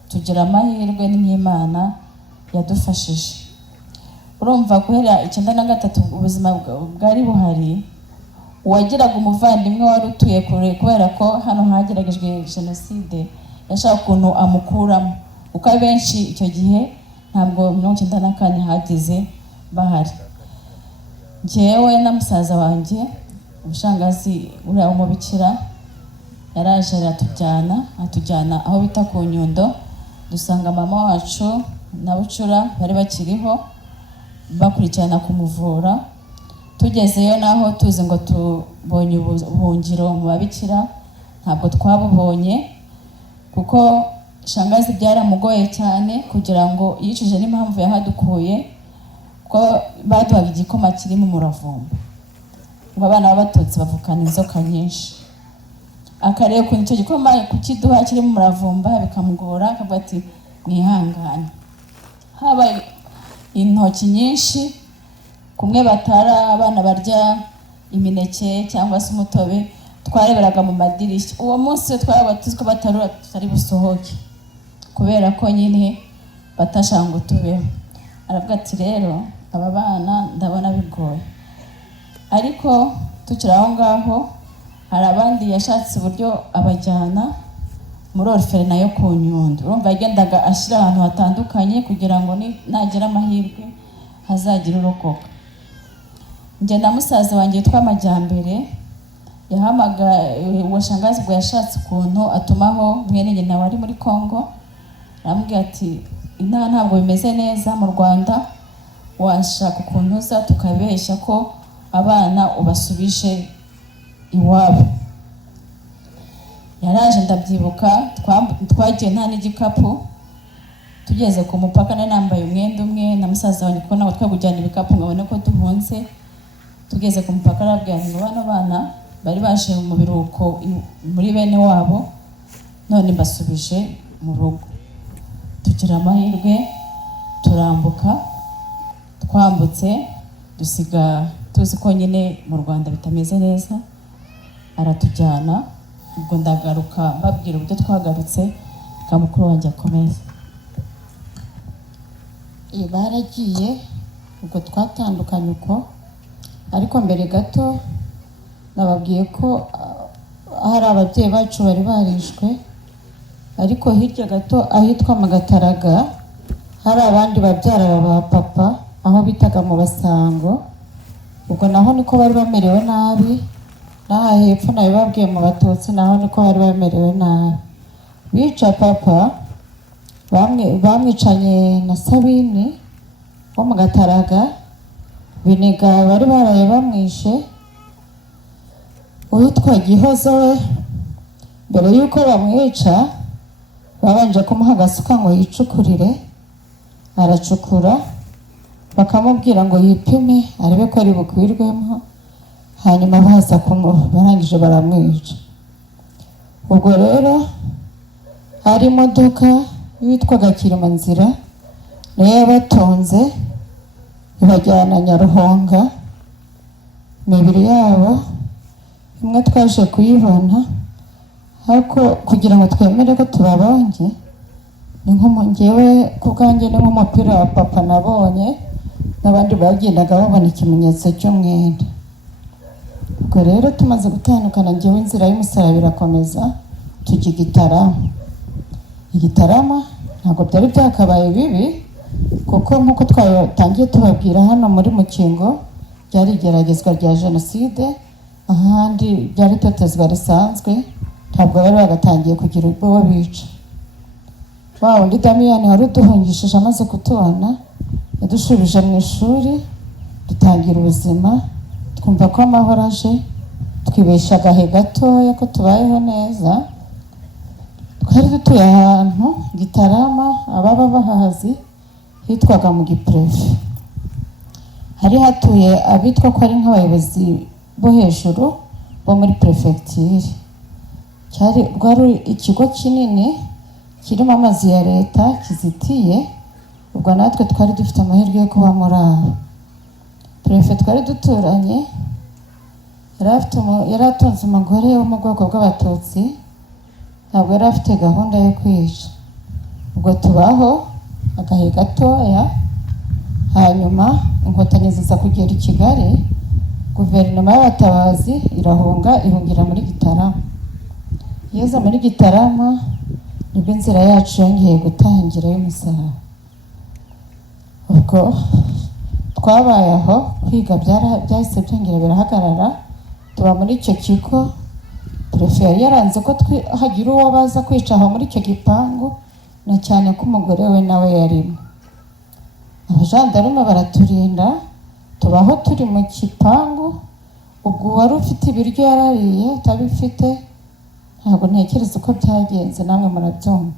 Tugira amahirwe n'Imana yadufashije. Urumva guhera 1993 ubuzima bwari buhari, uwagiraga umuvandimwe wari utuye kure kubera ko hano hageragejwe jenoside, yashaka ukuntu amukuramo, uko benshi icyo gihe ntabwo 1994 hagize bahari. Njyewe na musaza wanjye ubushangazi uriya w'umubikira yaraje atujyana aho bita ku Nyundo, dusanga mama wacu na Bucura bari bakiriho bakurikirana kumuvura. Tugezeyo naho tuzi ngo tubonye ubuhungiro mu babikira, ntabwo twabubonye kuko shangazi byaramugoye cyane kugira ngo yicuje n'impamvu yahadukuye, ko baduhaga igikoma kirimo umuravumba. Ngo abana b'Abatutsi bavukana inzoka nyinshi, akareba ukuntu icyo gikoma kukiduha kirimo umuravumba bikamugora, akavuga ati mwihangane. Haba intoki nyinshi, kumwe batara abana barya imineke cyangwa se umutobe, twareberaga mu madirishya. Uwo munsi twarabaga tuzi ko batarura tutari busohoke kubera ko nyine batashaka ngo tubeho. Aravuga ati rero aba bana ndabona bigoye, ariko tukiri aho ngaho hari abandi yashatse uburyo abajyana muri orphelin yo ku Nyundo. Urumva yagendaga ashyira ahantu hatandukanye kugira ngo nagira amahirwe hazagira urokoka. Njye na musaza wanjye witwa Amajyambere yahamaga uwashangazi bwo yashatse ukuntu atumaho mwene nyina wari muri Kongo, aramubwira ati inaha ntabwo bimeze neza mu Rwanda, washaka ukuntu uza tukabeshya ko abana ubasubije iwabo. Yaraje ndabyibuka, twagiye nta n'igikapu, tugeze ku mupaka nambaye umwenda umwe na musaza wanjye kuko nawe twagujyana ibikapu ngabone ko duhunze. Tugeze ku mupaka arabwira ngo bano bana bari baje mu biruhuko muri bene wabo, none mbasubije mu rugo. Tugira amahirwe turambuka, twambutse dusiga tuzi ko nyine mu Rwanda bitameze neza, aratujyana. Ubwo ndagaruka mbabwira uburyo twagarutse, kamukuru wanjye akomeza. Baragiye ubwo twatandukanye uko, ariko mbere gato nababwiye ko hari ababyeyi bacu bari barishwe, ariko hirya gato ahitwa mu Gataraga hari abandi babyara ba papa aho bitaga mu Basango. Ubwo naho niko bari bamerewe nabi, naha hepfo nabibabwiye mu Batutsi naho niko bari bamerewe nabi. Bica papa bamwicanye na Sabini wo mu Gataraga, Biniga bari baraye bamwishe, uwitwa Gihozo we mbere y'uko bamwica babanje kumuha agasuka ngo yicukurire, aracukura, bakamubwira ngo yipime arebe ko ari bukwirwemo, hanyuma barangije baramwica. Ubwo rero hari imodoka yitwaga Kirimanzira niyo yabatonze ibajyana Nyaruhonga. Imibiri yabo imwe twaje kuyibona, ariko kugira ngo twemere ko tubabonye ni njyewe ku bwanjye ni nk'umupira wa papa nabonye, n'abandi bagendaga babona ikimenyetso cy'umwenda. Ubwo rero tumaze gutandukana, njyewe inzira y'umusaraba irakomeza tujya Igitarama. Ntabwo byari byakabaye bibi, kuko nk'uko twatangiye tubabwira hano muri Mukingo byari igeragezwa rya jenoside, ahandi byari itotezwa risanzwe, ntabwo bari bagatangiye kugira ubwoba bica. Wa wundi Damiyani wari uduhungishije amaze kutubona yadushubije mu ishuri, dutangira ubuzima, twumva ko amahoro aje, twibesha agahe gatoya ko tubayeho neza. Twari dutuye ahantu Gitarama, ababa bahazi hitwaga mu Giprefe. Hari hatuye abitwa ko ari nk'abayobozi bo hejuru bo muri prefecture. Rwari ikigo kinini kirimo amazi ya leta kizitiye, ubwo natwe twari dufite amahirwe yo kuba muri aho. Prefe twari duturanye yari atunze umugore wo mu bwoko bw'Abatutsi, ntabwo yari afite gahunda yo kwica. Ubwo tubaho agahe gatoya, hanyuma inkotanyi ziza kugera i Kigali, guverinoma y'abatabazi irahunga ihungira muri Gitarama. Yeza muri Gitarama nibwo inzira yacu yongeye gutangira y'umusaraba. Ubwo twabaye aho, kwiga byahise byongera birahagarara, tuba muri icyo kigo. Prefe yari yaranze ko hagira uwo baza kwica aho muri icyo gipangu, na cyane ko umugore we nawe yarimo. Abajandarume baraturinda, tubaho turi mu gipangu. Ubwo wari ufite ibiryo yarariye, utabifite ntabwo ntekereza uko byagenze, namwe murabyumva.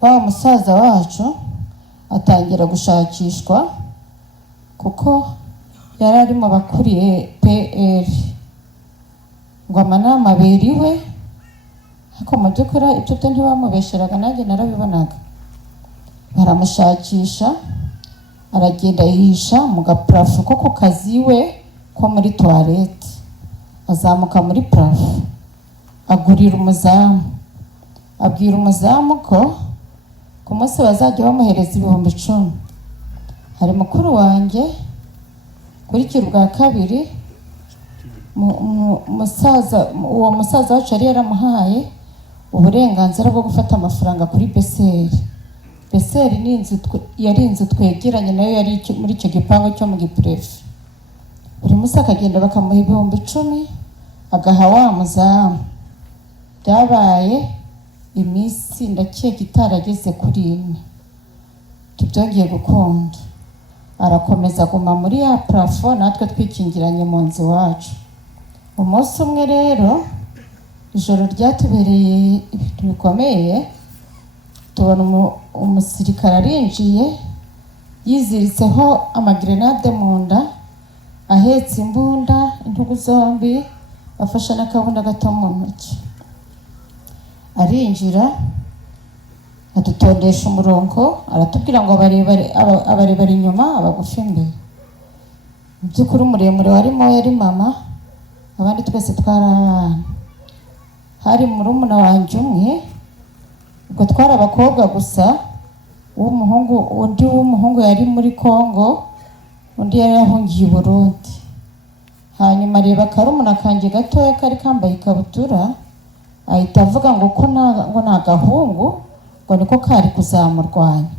Wa musaza wacu atangira gushakishwa, kuko yari ari mu bakuriye PL, ngo amanama aberiwe, ariko mu by'ukuri ibyo byo ntibamubesheraga, nanjye narabibonaga. Baramushakisha, aragenda yihisha mu gaparafo ko ku kazi we ko muri toilette, azamuka muri parafo, agurira umuzamu, abwira umuzamu ko ku munsi bazajya bamuhereza 10,000. Hari mukuru wanjye kurikira ubwa kabiri, uwo musaza wacu yari yaramuhaye uburenganzira bwo gufata amafaranga kuri Beseri. Beseri yari inzu twegeranye nayo, yari muri icyo gipangu cyo mu Giprefe. Buri munsi akagenda bakamuha 10,000 agaha wa muzamu. Byabaye iminsi ndakeka itarageze kuri 4, tubyongeye gukunda. Arakomeza aguma muri ya parafo, natwe twikingiranye mu nzu iwacu. Umunsi umwe rero ijoro ryatubereye ibintu bikomeye, tubona umusirikare arinjiye yiziritseho amagrenade mu nda, ahetse imbunda intugu zombi, afashe n'akabunda gato mu ntoki. Arinjira adutondesha umurongo, aratubwira ngo abarebare inyuma, abagufi imbere. Mu by'ukuri umuremure warimo yari mama, abandi twese twari abana. Hari murumuna wanjye umwe, ubwo twari abakobwa gusa, undi w'umuhungu yari muri Kongo, undi yari yahungiye i Burundi. Hanyuma areba karumuna kanjye gatoya kari kambaye ikabutura, ahita avuga ngo ngo ni agahungu, ngo niko kari kuzamurwanya,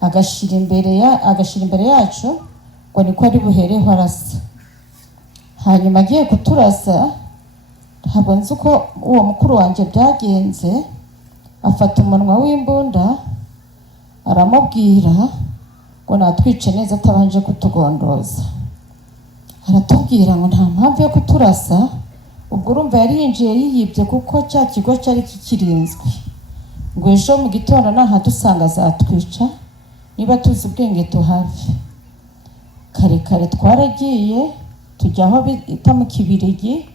agashira imbere yacu, ngo niko ari buhereho arasa. Hanyuma agiye kuturasa, ntabwo nzi uko uwo mukuru wanjye byagenze, afata umunwa w'imbunda aramubwira ngo natwice neza atabanje kutugondoza. Aratubwira ngo nta mpamvu yo kuturasa, ubwo urumva yari yinjiye yiyibye kuko cya kigo cyari kikirinzwe, ngo ejo mu gitondo nahadusanga azatwica niba tuzi ubwenge tuhave. Kare kare twaragiye tujya aho bita mu Kibirigi,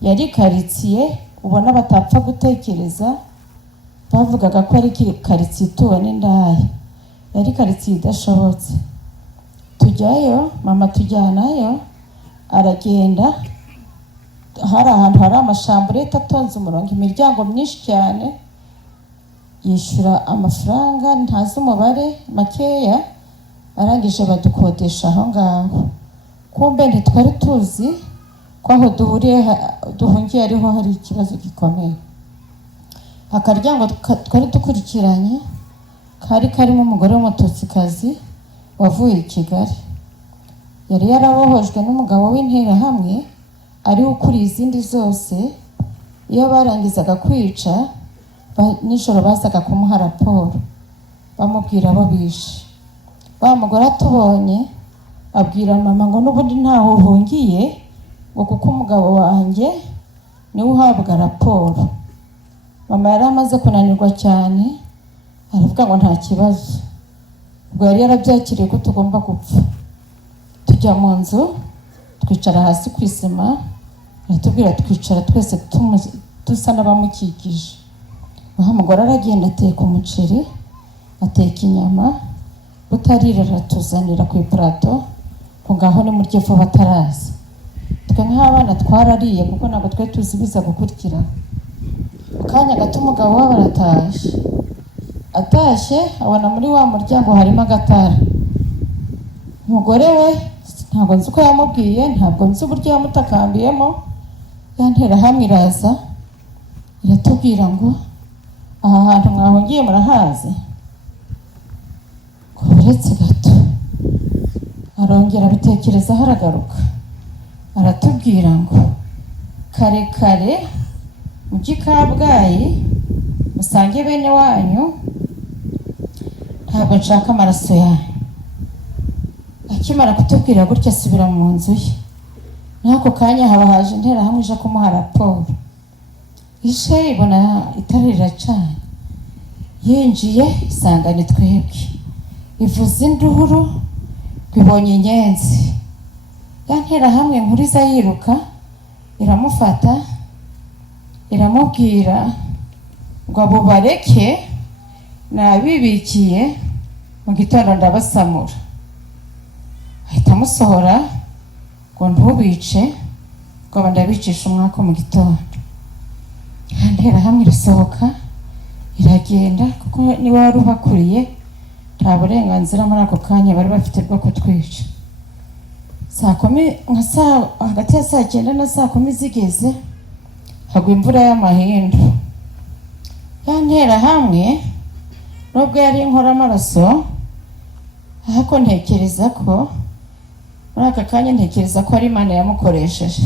yari karitsiye ubona batapfa gutekereza, bavugaga ko ari karitsiye ituwe n'indaya, yari karitsiye idashobotse. Tujyayo, mama tujyanayo, aragenda, hari ahantu hari amashamburete atonze umurongo, imiryango myinshi cyane, yishyura amafaranga ntazi umubare makeya, arangije badukodesha aho ngaho. Kumbe ntitwari tuzi ko aho duhungiye ariho hari ikibazo gikomeye. Akaryango twari dukurikiranye kari karimo umugore w'umututsikazi wavuye i Kigali, yari yarabohojwe n'umugabo w'interahamwe ari ukuriye izindi zose. Iyo barangizaga kwica nijoro bazaga kumuha raporo bamubwira abo bishe. Wa mugore atubonye abwira mama ngo n'ubundi ntaho uhungiye, ngo kuko umugabo wanjye niwe uhabwa raporo. Mama yari amaze kunanirwa cyane, aravuga ngo nta kibazo, ubwo yari yarabyakiriye ko tugomba gupfa. Tujya mu nzu twicara hasi ku isima, aratubwira twicara twese dusa n'abamukikije. Wa mugore aragenda ateka umuceri, ateka inyama, butarira aratuzanira ku ipurato, ngo ngaho nimurye vuba bataraza. Twe nk'abana twarariye kuko ntabwo twari tuzi biza gukurikira. Akanya gato umugabo wabo aratashye, atashye abona muri wa muryango harimo agatara. Umugore we ntabwo nzi uko yamubwiye, ntabwo nzi uburyo yamutakambiyemo, yanterahamwe iraza iratubwira ngo aha hantu mwahungiye murahazi? Ngo uretse gato arongera abitekerezaho aragaruka, aratubwira ngo kare kare mujyi Kabgayi musange bene wanyu, ntabwo nshaka amaraso yanyu. Akimara kutubwira gutya asubira mu nzu ye. N'ako kanya haba haje interahamwe ije kumuha raporo. Ishe ibona itara riracanye, yinjiye isanga ni twebwe, ivuza induru, ibonye inyenzi. Ya nterahamwe nkuru iza yiruka iramufata, iramubwira ngo abo bareke nabibikiye, mu gitondo ndabasamura. Ahita amusohora ngo ntubice, ngo ndabicisha umwaka mu gitondo. Interahamwe irasohoka iragenda, kuko niwe wari ubakuriye, nta burenganzira muri ako kanya bari bafite bwo kutwica. Hagati ya saa 9 na saa 10 zigeze, hagwa imvura y'amahindu. Ya nterahamwe nubwo yari inkoramaraso, ahako ntekereza ko muri aka kanya ntekereza ko ari Imana yamukoresheje.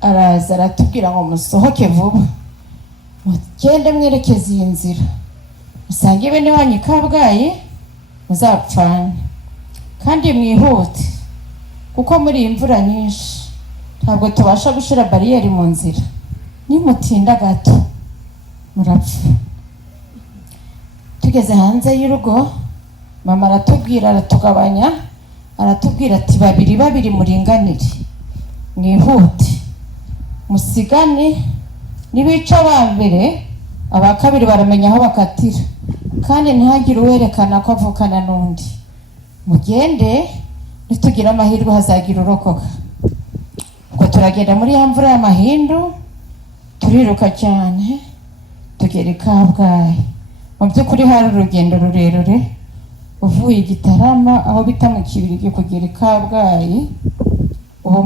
Araza aratubwira ngo musohoke vuba, mugende mwerekeze iyi nzira, musange bene wanyu Kabgayi muzapfane, kandi mwihute kuko muri iyi mvura nyinshi ntabwo tubasha gushira bariyeri mu nzira, nimutinda gato murapfa. Tugeze hanze y'urugo, mama aratubwira, aratugabanya, aratubwira ati babiri muringanire, mwihute musigane, nibica aba mbere aba kabiri baramenya aho bakatira, kandi ntihagire uwerekana ko avukana n'undi. Mugende, nitugira amahirwe hazagira urokoka. Ubwo turagenda muri ya mvura y'amahindu, turiruka cyane tugera i Kabgayi. Mu by'ukuri hari urugendo rurerure, uvuye Gitarama aho bita mu Kibirigi kugera i Kabgayi. Ubu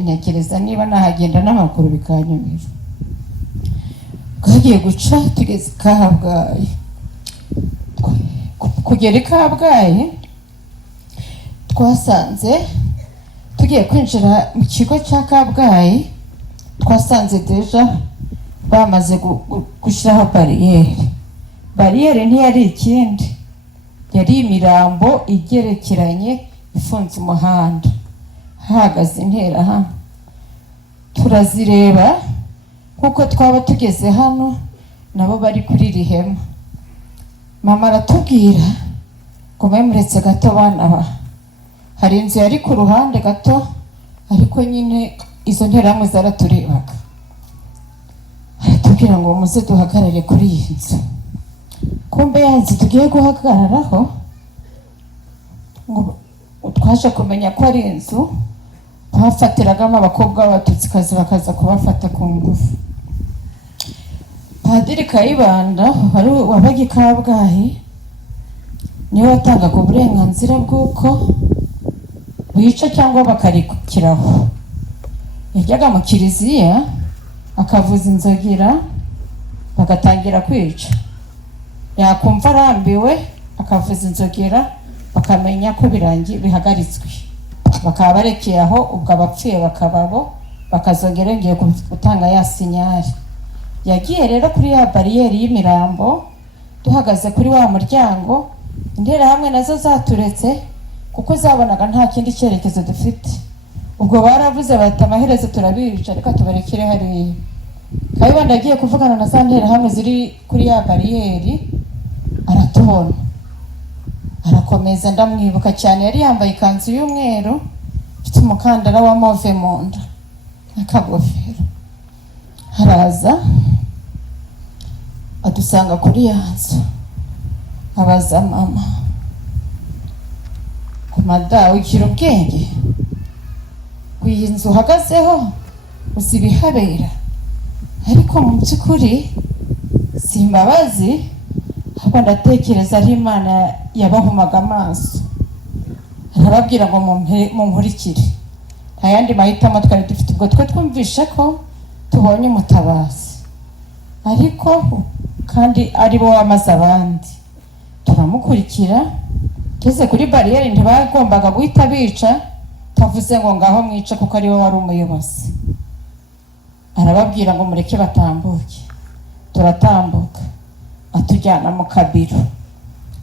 ntekereza niba nahagenda n'amaguru bikanyumira. Twagiye guca tugeze i Kabgayi. Kugera i Kabgayi twasanze tugiye kwinjira mu kigo cya Kabgayi, twasanze deja bamaze gushyiraho bariyeri. Bariyeri ntiyari ikindi, yari imirambo igerekeranye ifunze umuhanda, hahagaze interahamwe. Turazireba kuko twaba tugeze hano nabo bari kuri iri hema. Mama aratubwira ngo mwe muretse gato bana ba, hari inzu yari ku ruhande gato, ariko nyine izo nterahamwe zaraturebaga. Aratubwira ngo muze duhagarare kuri iyi nzu. Kumbe ya nzu tugiye guhagararaho, ngo twaje kumenya ko ari inzu bafatiragamo abakobwa b'abatutsikazi bakaza kubafata ku ngufu. Padiri Kayibanda wabaga i Kabgayi niwe watangaga uburenganzira bw'uko bica cyangwa bakarikiraho. Yajyaga mu kiliziya akavuza inzogera bagatangira kwica, yakumva arambiwe akavuza inzogera bakamenya ko bihagaritswe, bakaba barekeye aho. Ubwo abapfuye bakababo bakazongera ngiye gutanga ya sinyari. Yagiye rero kuri ya bariyeri y'imirambo, duhagaze kuri wa muryango, interahamwe nazo zaturetse kuko zabonaga nta kindi cyerekezo dufite. Ubwo baravuze bati amaherezo turabica, reka tubarekere hariya. Kayibanda agiye kuvugana na za nterahamwe ziri kuri ya bariyeri, aratubona arakomeza. Ndamwibuka cyane, yari yambaye ikanzu y'umweru ifite umukandara wa move mu nda n'akagofero. Haraza adusanga kuri ya nzu, abaza mama ku madawe ugira ubwenge, iyi nzu uhagazeho uzi ibihabera, ariko mu by'ukuri si imbabazi, ahubwo ndatekereza ari Imana yabahumaga amaso. Arababwira ngo munkurikire, nta yandi mahitamo twari dufite. Ubwo twe twumvishe ko tubonye umutabazi, ariko kandi ari bo wamaze abandi. Turamukurikira, tugeze kuri bariyeri ntibagombaga guhita bica, tavuze ngo ngaho mwica kuko ari we wari umuyobozi. Arababwira ngo mureke batambuke. Turatambuka, atujyana mu kabiro.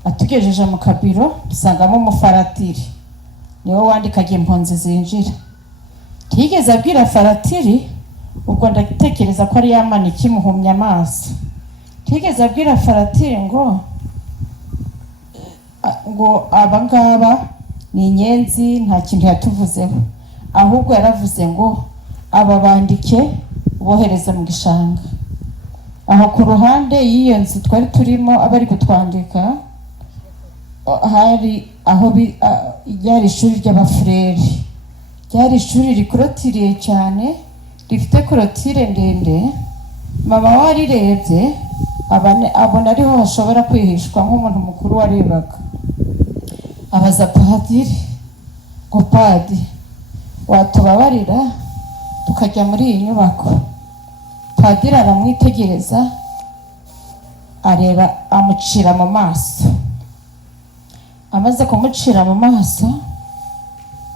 Atugejeje mu kabiro dusangamo umufaratiri, niwe wandikaga impunzi zinjira. Tigeze abwira faratiri, ubwo ndatekereza ko ari yamana ikimuhumya amaso. Tigeze abwira faratiri ngo abangaba ni inyenzi, nta kintu yatuvuzeho. Ahubwo yaravuze ngo aba bandike ubohereza mu gishanga. Aho ku ruhande y'iyo nzu twari turimo abari kutwandika, hari aho ryari ishuri ry'abafureri. Ryari ishuri rikorotiriye cyane, rifite korotire ndende. Mama warirebye abona ariho hashobora kwihishwa nk'umuntu mukuru warebaga. Abaza padiri ngo padi watubabarira tukajya muri iyi nyubako. Padiri aramwitegereza, areba, amucira mu maso. Amaze kumucira mu maso,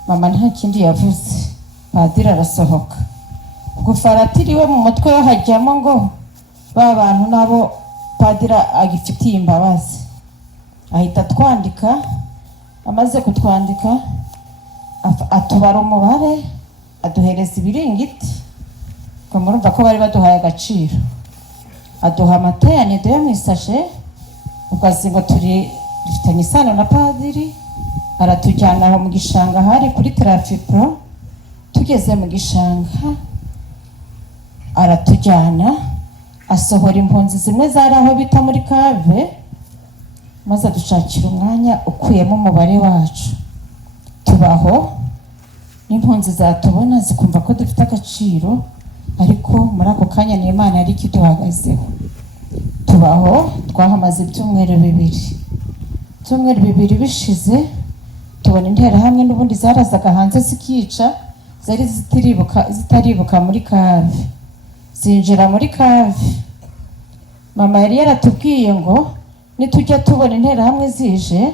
mama nta kindi yavuze. Padiri arasohoka. Ubwo faratiri we mu mutwe we hajyamo ngo ba bantu nabo padiri agifitiye imbabazi. Ahita twandika, amaze kutwandika atubara umubare, aduhereza ibiringiti. Murumva ko bari baduhaye agaciro. Aduha amateraniro yo mu isashe, ukazi ngo dufitanye isano na padiri. Aratujyana aho mu gishanga hari kuri Trafipro. Tugeze mu gishanga aratujyana, asohora impunzi zimwe zari aho bita muri kave, maze adushakira umwanya ukuyemo umubare wacu. Tubaho n'impunzi zatubona zikumva ko dufite agaciro, ariko muri ako kanya ni Imana yari ikiduhagazeho. Tubaho twahamaze ibyumweru bibiri bishize, tubona interahamwe n'ubundi zarazaga hanze zikica, zari zitaribuka muri kave, zinjira muri kave. Mama yari yaratubwiye ngo nitujya tubona interahamwe zije,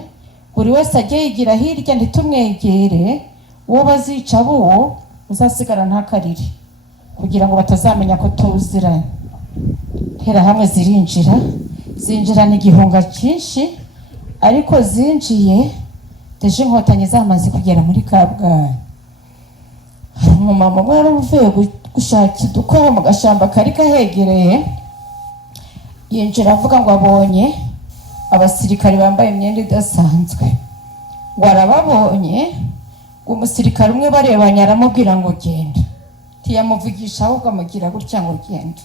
buri wese ajye yigira hirya ntitumwegere, uwo bazica buwo uzasigara ntakarire, kugira ngo batazamenya ko tuziranye. Interahamwe zinjirana igihunga cyinshi, ariko zinjiye deje inkotanyi zamaze kugera muri Kabgayi. Hari umumama umwe yari uvuye gushaka idukora mu gashamba kari kahegereye, yinjira avuga ngo abonye abasirikare bambaye imyenda idasanzwe, ngo arababonye, ngo umusirikare umwe barebanye aramubwira ngo genda, ntiyamuvugisha ahubwo amugira gutya ngo genda.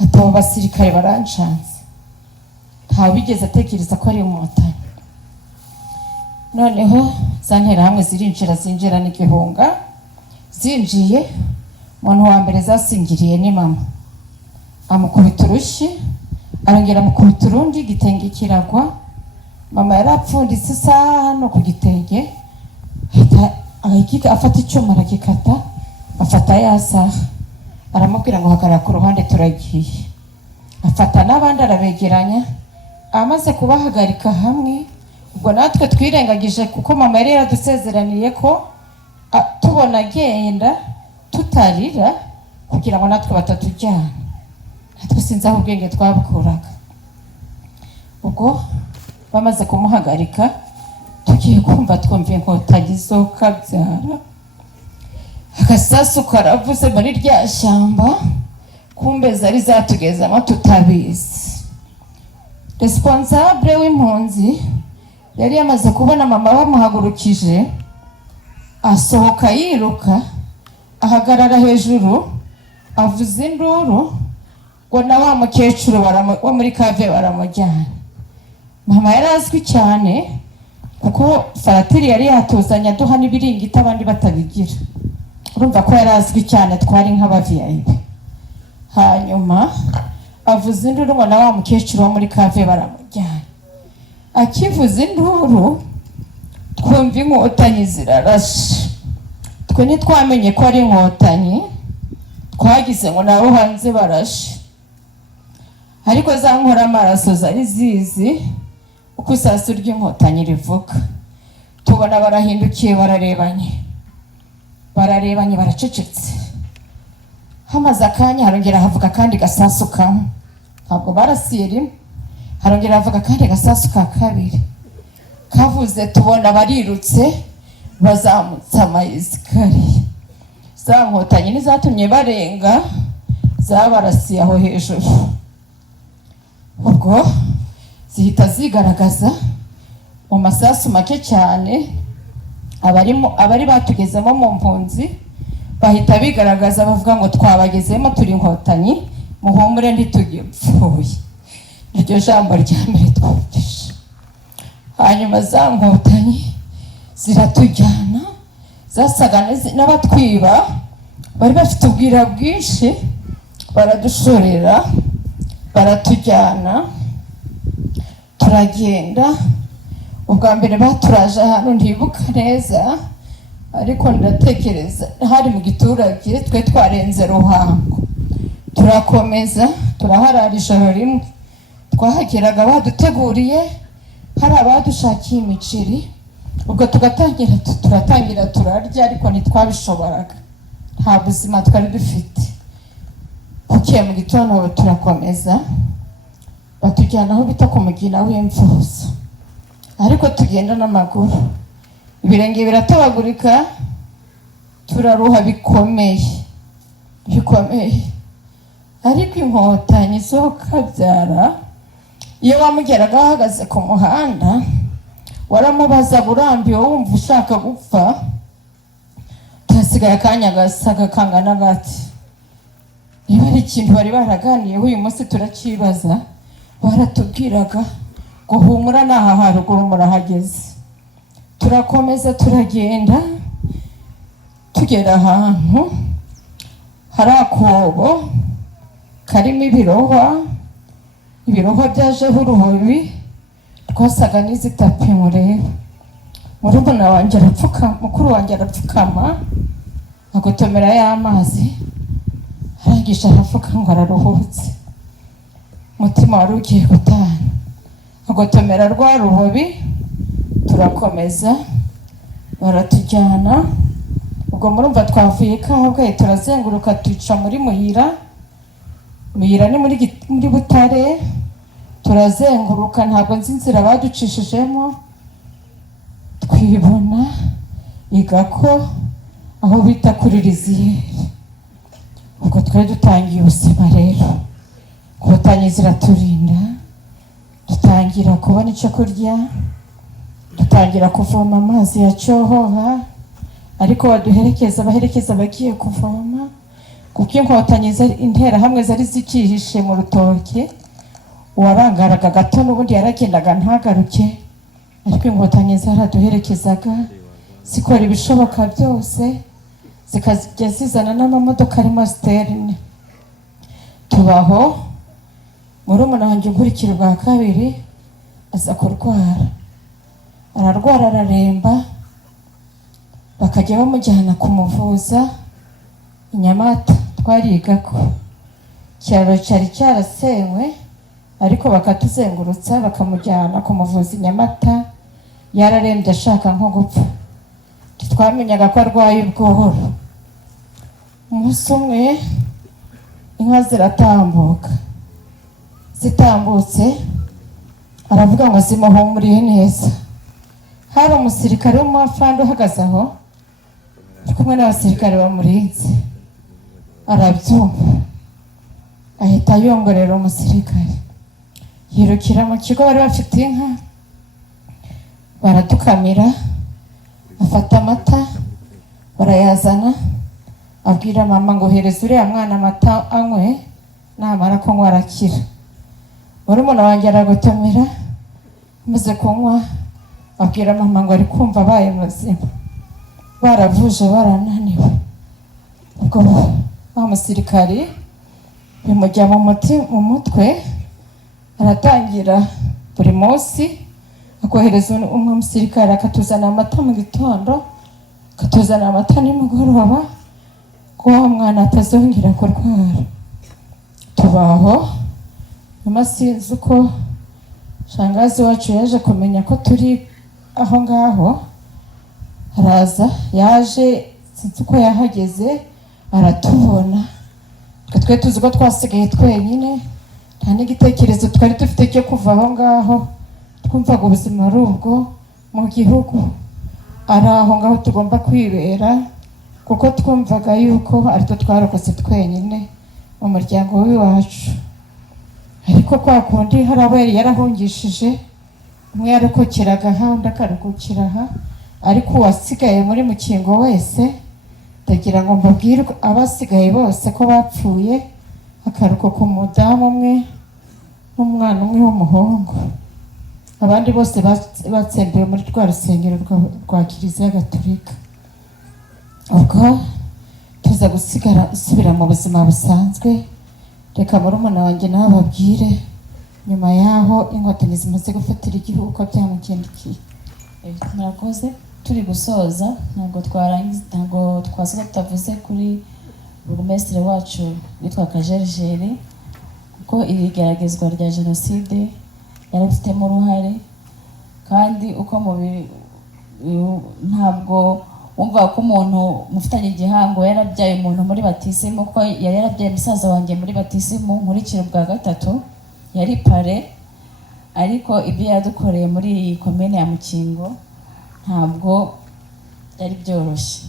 Ati abo basirikare baranshanze, ntawe bigeze atekereza ko ari inkotanyi. Noneho za nterahamwe zinjira n'igihunga, zinjiye umuntu wa mbere zasingiriye ni mama, amukubita urushyi, arongera amukubita urundi, igitenge kiragwa. Mama yari apfunditse isaha no ku gitenge, afata icyuma aragikata, afata ya saha, aramubwira ngo hagarara ku ruhande turagiye. Afata n'abandi arabegeranya, amaze kubahagarika hamwe, ubwo natwe twirengagije kuko mama yari yaradusezeraniye ko tubona agenda tutarira kugira ngo natwe batatujyana. Natwe sinzi aho ubwenge twabukuraga. Ubwo bamaze kumuhagarika, tugiye kumva twumva inkotanyi zo Kabyara, agasasu karavuze muri rya shyamba, kumbe zari zatugezamo tutabizi. Responsable w'impunzi yari yamaze kubona mama bamuhagurukije, asohoka yiruka, ahagarara hejuru, avuza induru, ngo na wa mukecuru wo muri Kave baramujyana. Mama yari azwi cyane kuko faratiri yari yatuzanye aduha n'ibiringiti abandi batabigira. Urumva ko yari azwi cyane, twari nk'aba VIP. Hanyuma avuza induru, ngo na wa mukecuru wo muri Kave baramujyana. Akivuza induru, twumva inkotanyi zirarashe. Twe ntitwamenye ko ari inkotanyi, twagize ngo nabo hanze barashe. Ariko za nkora amaraso zari zizi uko isasu ry'inkotanyi rivuga. Tubona barahindukiye, bararebanye baracecetse. Hamaze akanya harongera havuga kandi gasasu kamwe, ntabwo barasiye rimwe, harongera havuga kandi gasasu ka kabiri. Kavuze tubona barirutse, bazamutse amayesikariye. Za nkotanyi nizatumye barenga, zabarasiye aho hejuru. Ubwo zihita zigaragaza mu masasu make cyane, abari batugezemo mu mpunzi bahita bigaragaza, bavuga ngo twabagezemo turi inkotanyi, muhumure ntitugipfuye. Iryo jambo rya mbere twumvise. Hanyuma za nkotanyi ziratujyana, zasaga n'abatwiba, bari bafite ubwira bwinshi, baradushorera, baratujyana, turagenda. Ubwa mbere baturaje ahantu ntibuka neza, ariko ndatekereza hari mu giturage, twe twarenze Ruhango, turakomeza turaharara ijoro rimwe. Twahageraga baduteguriye, hari abadushakiye imiceri, ubwo turatangira turarya, ariko ntitwabishoboraga, nta buzima twari dufite. Bukeye mu gitondo turakomeza, batujyana aho bita ku Mugina w'Imfuzo, ariko tugenda n'amaguru, ibirenge biratabagurika, turaruha bikomeye. Ariko inkotanyi zo Kabyara, iyo wamugeraga ahagaze ku muhanda, waramubaza burambiwe wumva ushaka gupfa, hasigaye akanya gasaga kangana gati. Niba ari ikintu bari baraganiyeho uyu munsi turakibaza, baratubwiraga ngo humura n'aha haruguru murahageze. Turakomeza turagenda, tugera ahantu hari akobo karimo ibirohwa byajeho urubobi, twasaga n'izitapi mureba. Murumuna wanjye mukuru wanjye arapfukama, agotomera y'amazi, arangije aravuga ngo araruhutse. Umutima wari ugiye gutana, agotomera rwa rubobi, turakomeza, baratujyana. Ubwo murumva twavuye Kabgayi, turazenguruka tuca muri Muyira ni muri Butare, turazenguruka ntabwo nzi inzira baducishijemo, twibona igako aho bita kuri Riziyeri. Ubwo twari dutangiye ubuzima rero, Inkotanyi ziraturinda, dutangira kubona icyo kurya, dutangira kuvoma amazi ya Cyohoha, ariko baherekeza bagiye kuvoma, kuko Inkotanyi interahamwe zari zikihishe mu rutoke. Uwarangaraga gato n'ubundi yaragendaga ntagaruke, ariko Inkotanyi zaraduherekezaga zikora ibishoboka byose, zikajya zizana n'amamodoka arimo siterine. Tubaho murumuna wanjye unkurikira ubwa kabiri aza kurwara, ararwara araremba, bakajya bamujyana kumuvuza i Nyamata. Twarigako icyaro cyari cyarasenywe, ariko bakatuzengurutsa bakamujyana kumuvuza i Nyamata. Yararembye ashaka nko gupfa, twamenyaga ko arwaye ubwohoro. Umunsi umwe inka ziratambuka, zitambutse aravuga ngo zimuhumuriye neza. Hari umusirikare w'umufandi uhagaze aho ari kumwe n'abasirikare bamurinze, arabyumva ahita yongorera umusirikare, yirukira mu kigo bari bafite inka, baradukamira, afata amata barayazana, abwira mama ngo hereza uriya mwana amata anywe, namara kunywa arakira. Murumuna wanjye aragotomera, amaze kunywa abwira mama ngo ari kumva abaye muzima, baravuje barananiwe. Ubwo wa musirikari bimujya mu mutwe, aratangira buri munsi akohereza umwe musirikare akatuzana amata mu gitondo, akatuzana amata nimugoroba, ko wa mwana atazongera kurwara. Tubaho nyuma, sinzi uko shangazi wacu yaje kumenya ko turi aho ngaho, araza, yaje sinzi uko yahageze, aratubona. Twe tuzi ko twasigaye twenyine, nta n'igitekerezo twari dufite cyo kuva aho ngaho. Twumvaga ubuzima ari ubwo mu gihugu, ari aho ngaho tugomba kwibera, kuko twumvaga yuko aritwo twarokotse twenyine mu muryango w'iwacu. Ariko kwa kundi hari abo yari yarahungishije, umwe yarokokeraga aha undi akarokokera aha, ariko uwasigaye muri Mukingo wese ndagira ngo mbabwire abasigaye bose ko bapfuye, akarokoka umudamu umwe n'umwana umwe w'umuhungu. Abandi bose batsembeye muri rwa rusengero rwa Kiliziya Gatolika. Ubwo tuza gusubira mu buzima busanzwe. Reka murumuna wanjye nawe babwire nyuma yaho Inkotanyi zimaze gufatira igihugu ko byamugendekeye. Murakoze. Turi gusoza, ntabwo twasoza tutavuze kuri burugumesitiri wacu witwa Kajerijeri, kuko iri geragezwa rya jenoside yarabifitemo uruhare, kandi uko ntabwo wumva ko umuntu mufitanye igihango yarabyaye umuntu muri batisimu, ko yari yarabyaye musaza wanjye muri batisimu nkurikira ubwa gatatu, yari pare. Ariko ibyo yadukoreye muri iyi komine ya Mukingo ntabwo byari byoroshye.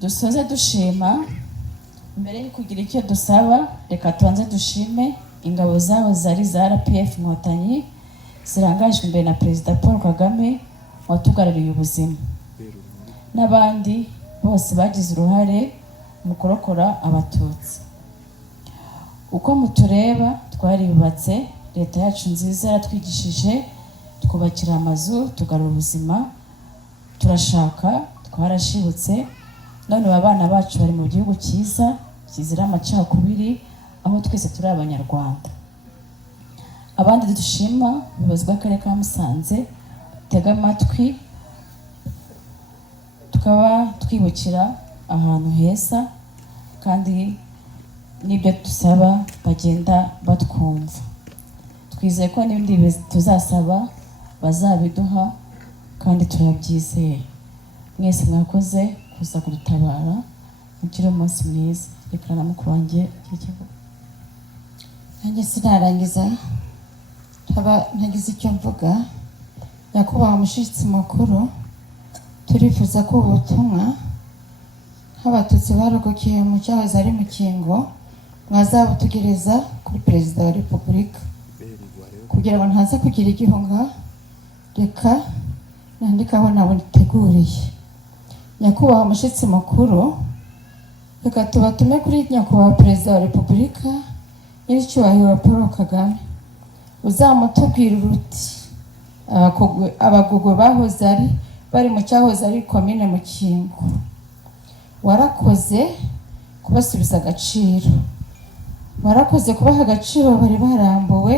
Dusoze dushima, mbere yo kugira icyo dusaba, reka tubanze dushime ingabo zabo zari za RPF Inkotanyi zirangajwe imbere na Perezida Paul Kagame watugaruriye ubuzima, n'abandi bose bagize uruhare mu kurokora Abatutsi. Uko mutureba twariyubatse, leta yacu nziza yaratwigishije, twubakira amazu, tugarura ubuzima, turashaka, twarashibutse, none abana bacu bari mu gihugu cyiza kizira amacakubiri, aho twese turi Abanyarwanda. Abandi dushima ubuyobozi bw'akarere ka Musanze tega amatwi, tukaba twibukira ahantu heza, kandi n'ibyo dusaba bagenda batwumva. Twizeye ko n'ibindi tuzasaba bazabiduha, kandi turabyizeye. Mwese mwakoze kuza kudutabara, mugire umunsi mwiza. Reka na mukuru wanjye nanjye sinarangiza ntagize icyo mvuga. Nyakubahwa Mushyitsi Mukuru, turifuza ko ubutumwa nk'abatutsi barokokiye mu cyahoze ari Mukingo mwazabutugereza kuri Perezida wa Repubulika kugira ngo ntaza kugira igihunga. Reka nandikaho nabo niteguriye. Nyakubahwa Mushyitsi Mukuru, reka tubatume kuri Nyakubahwa Perezida wa Repubulika nyiricyubahiro Paul Kagame, uzamutubwira uruti abagogo bahoze bari mu cyahoze ari komine Mukingo. Warakoze kubasubiza agaciro, warakoze kubaha agaciro bari barambuwe,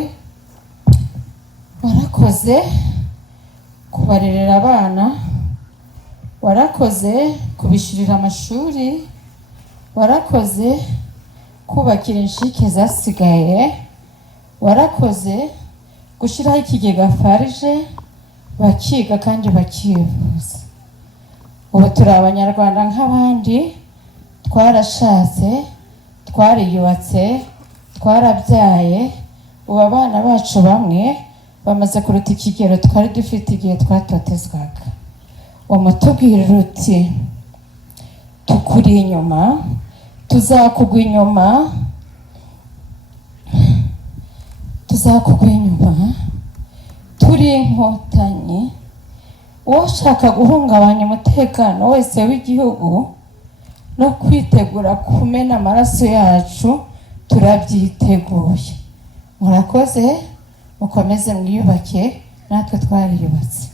warakoze kubarerera abana, warakoze kubishyurira amashuri, warakoze kubakira inshike zasigaye, warakoze gushyiraho ikigega farije bakiga kandi bakivuza. Ubu turi abanyarwanda nk'abandi, twarashatse, twariyubatse, twarabyaye. Ubu abana bacu bamwe bamaze kuruta ikigero twari dufite igihe twatotezwaga. Umutubwira uti tukuri inyuma, tuzakugwa inyuma, tuzakugwa inyuma, turi inkotanyi. Ushaka guhungabanya umutekano wese w'igihugu no kwitegura kumena amaraso yacu turabyiteguye. Murakoze, mukomeze mwiyubake, natwe twariyubatse.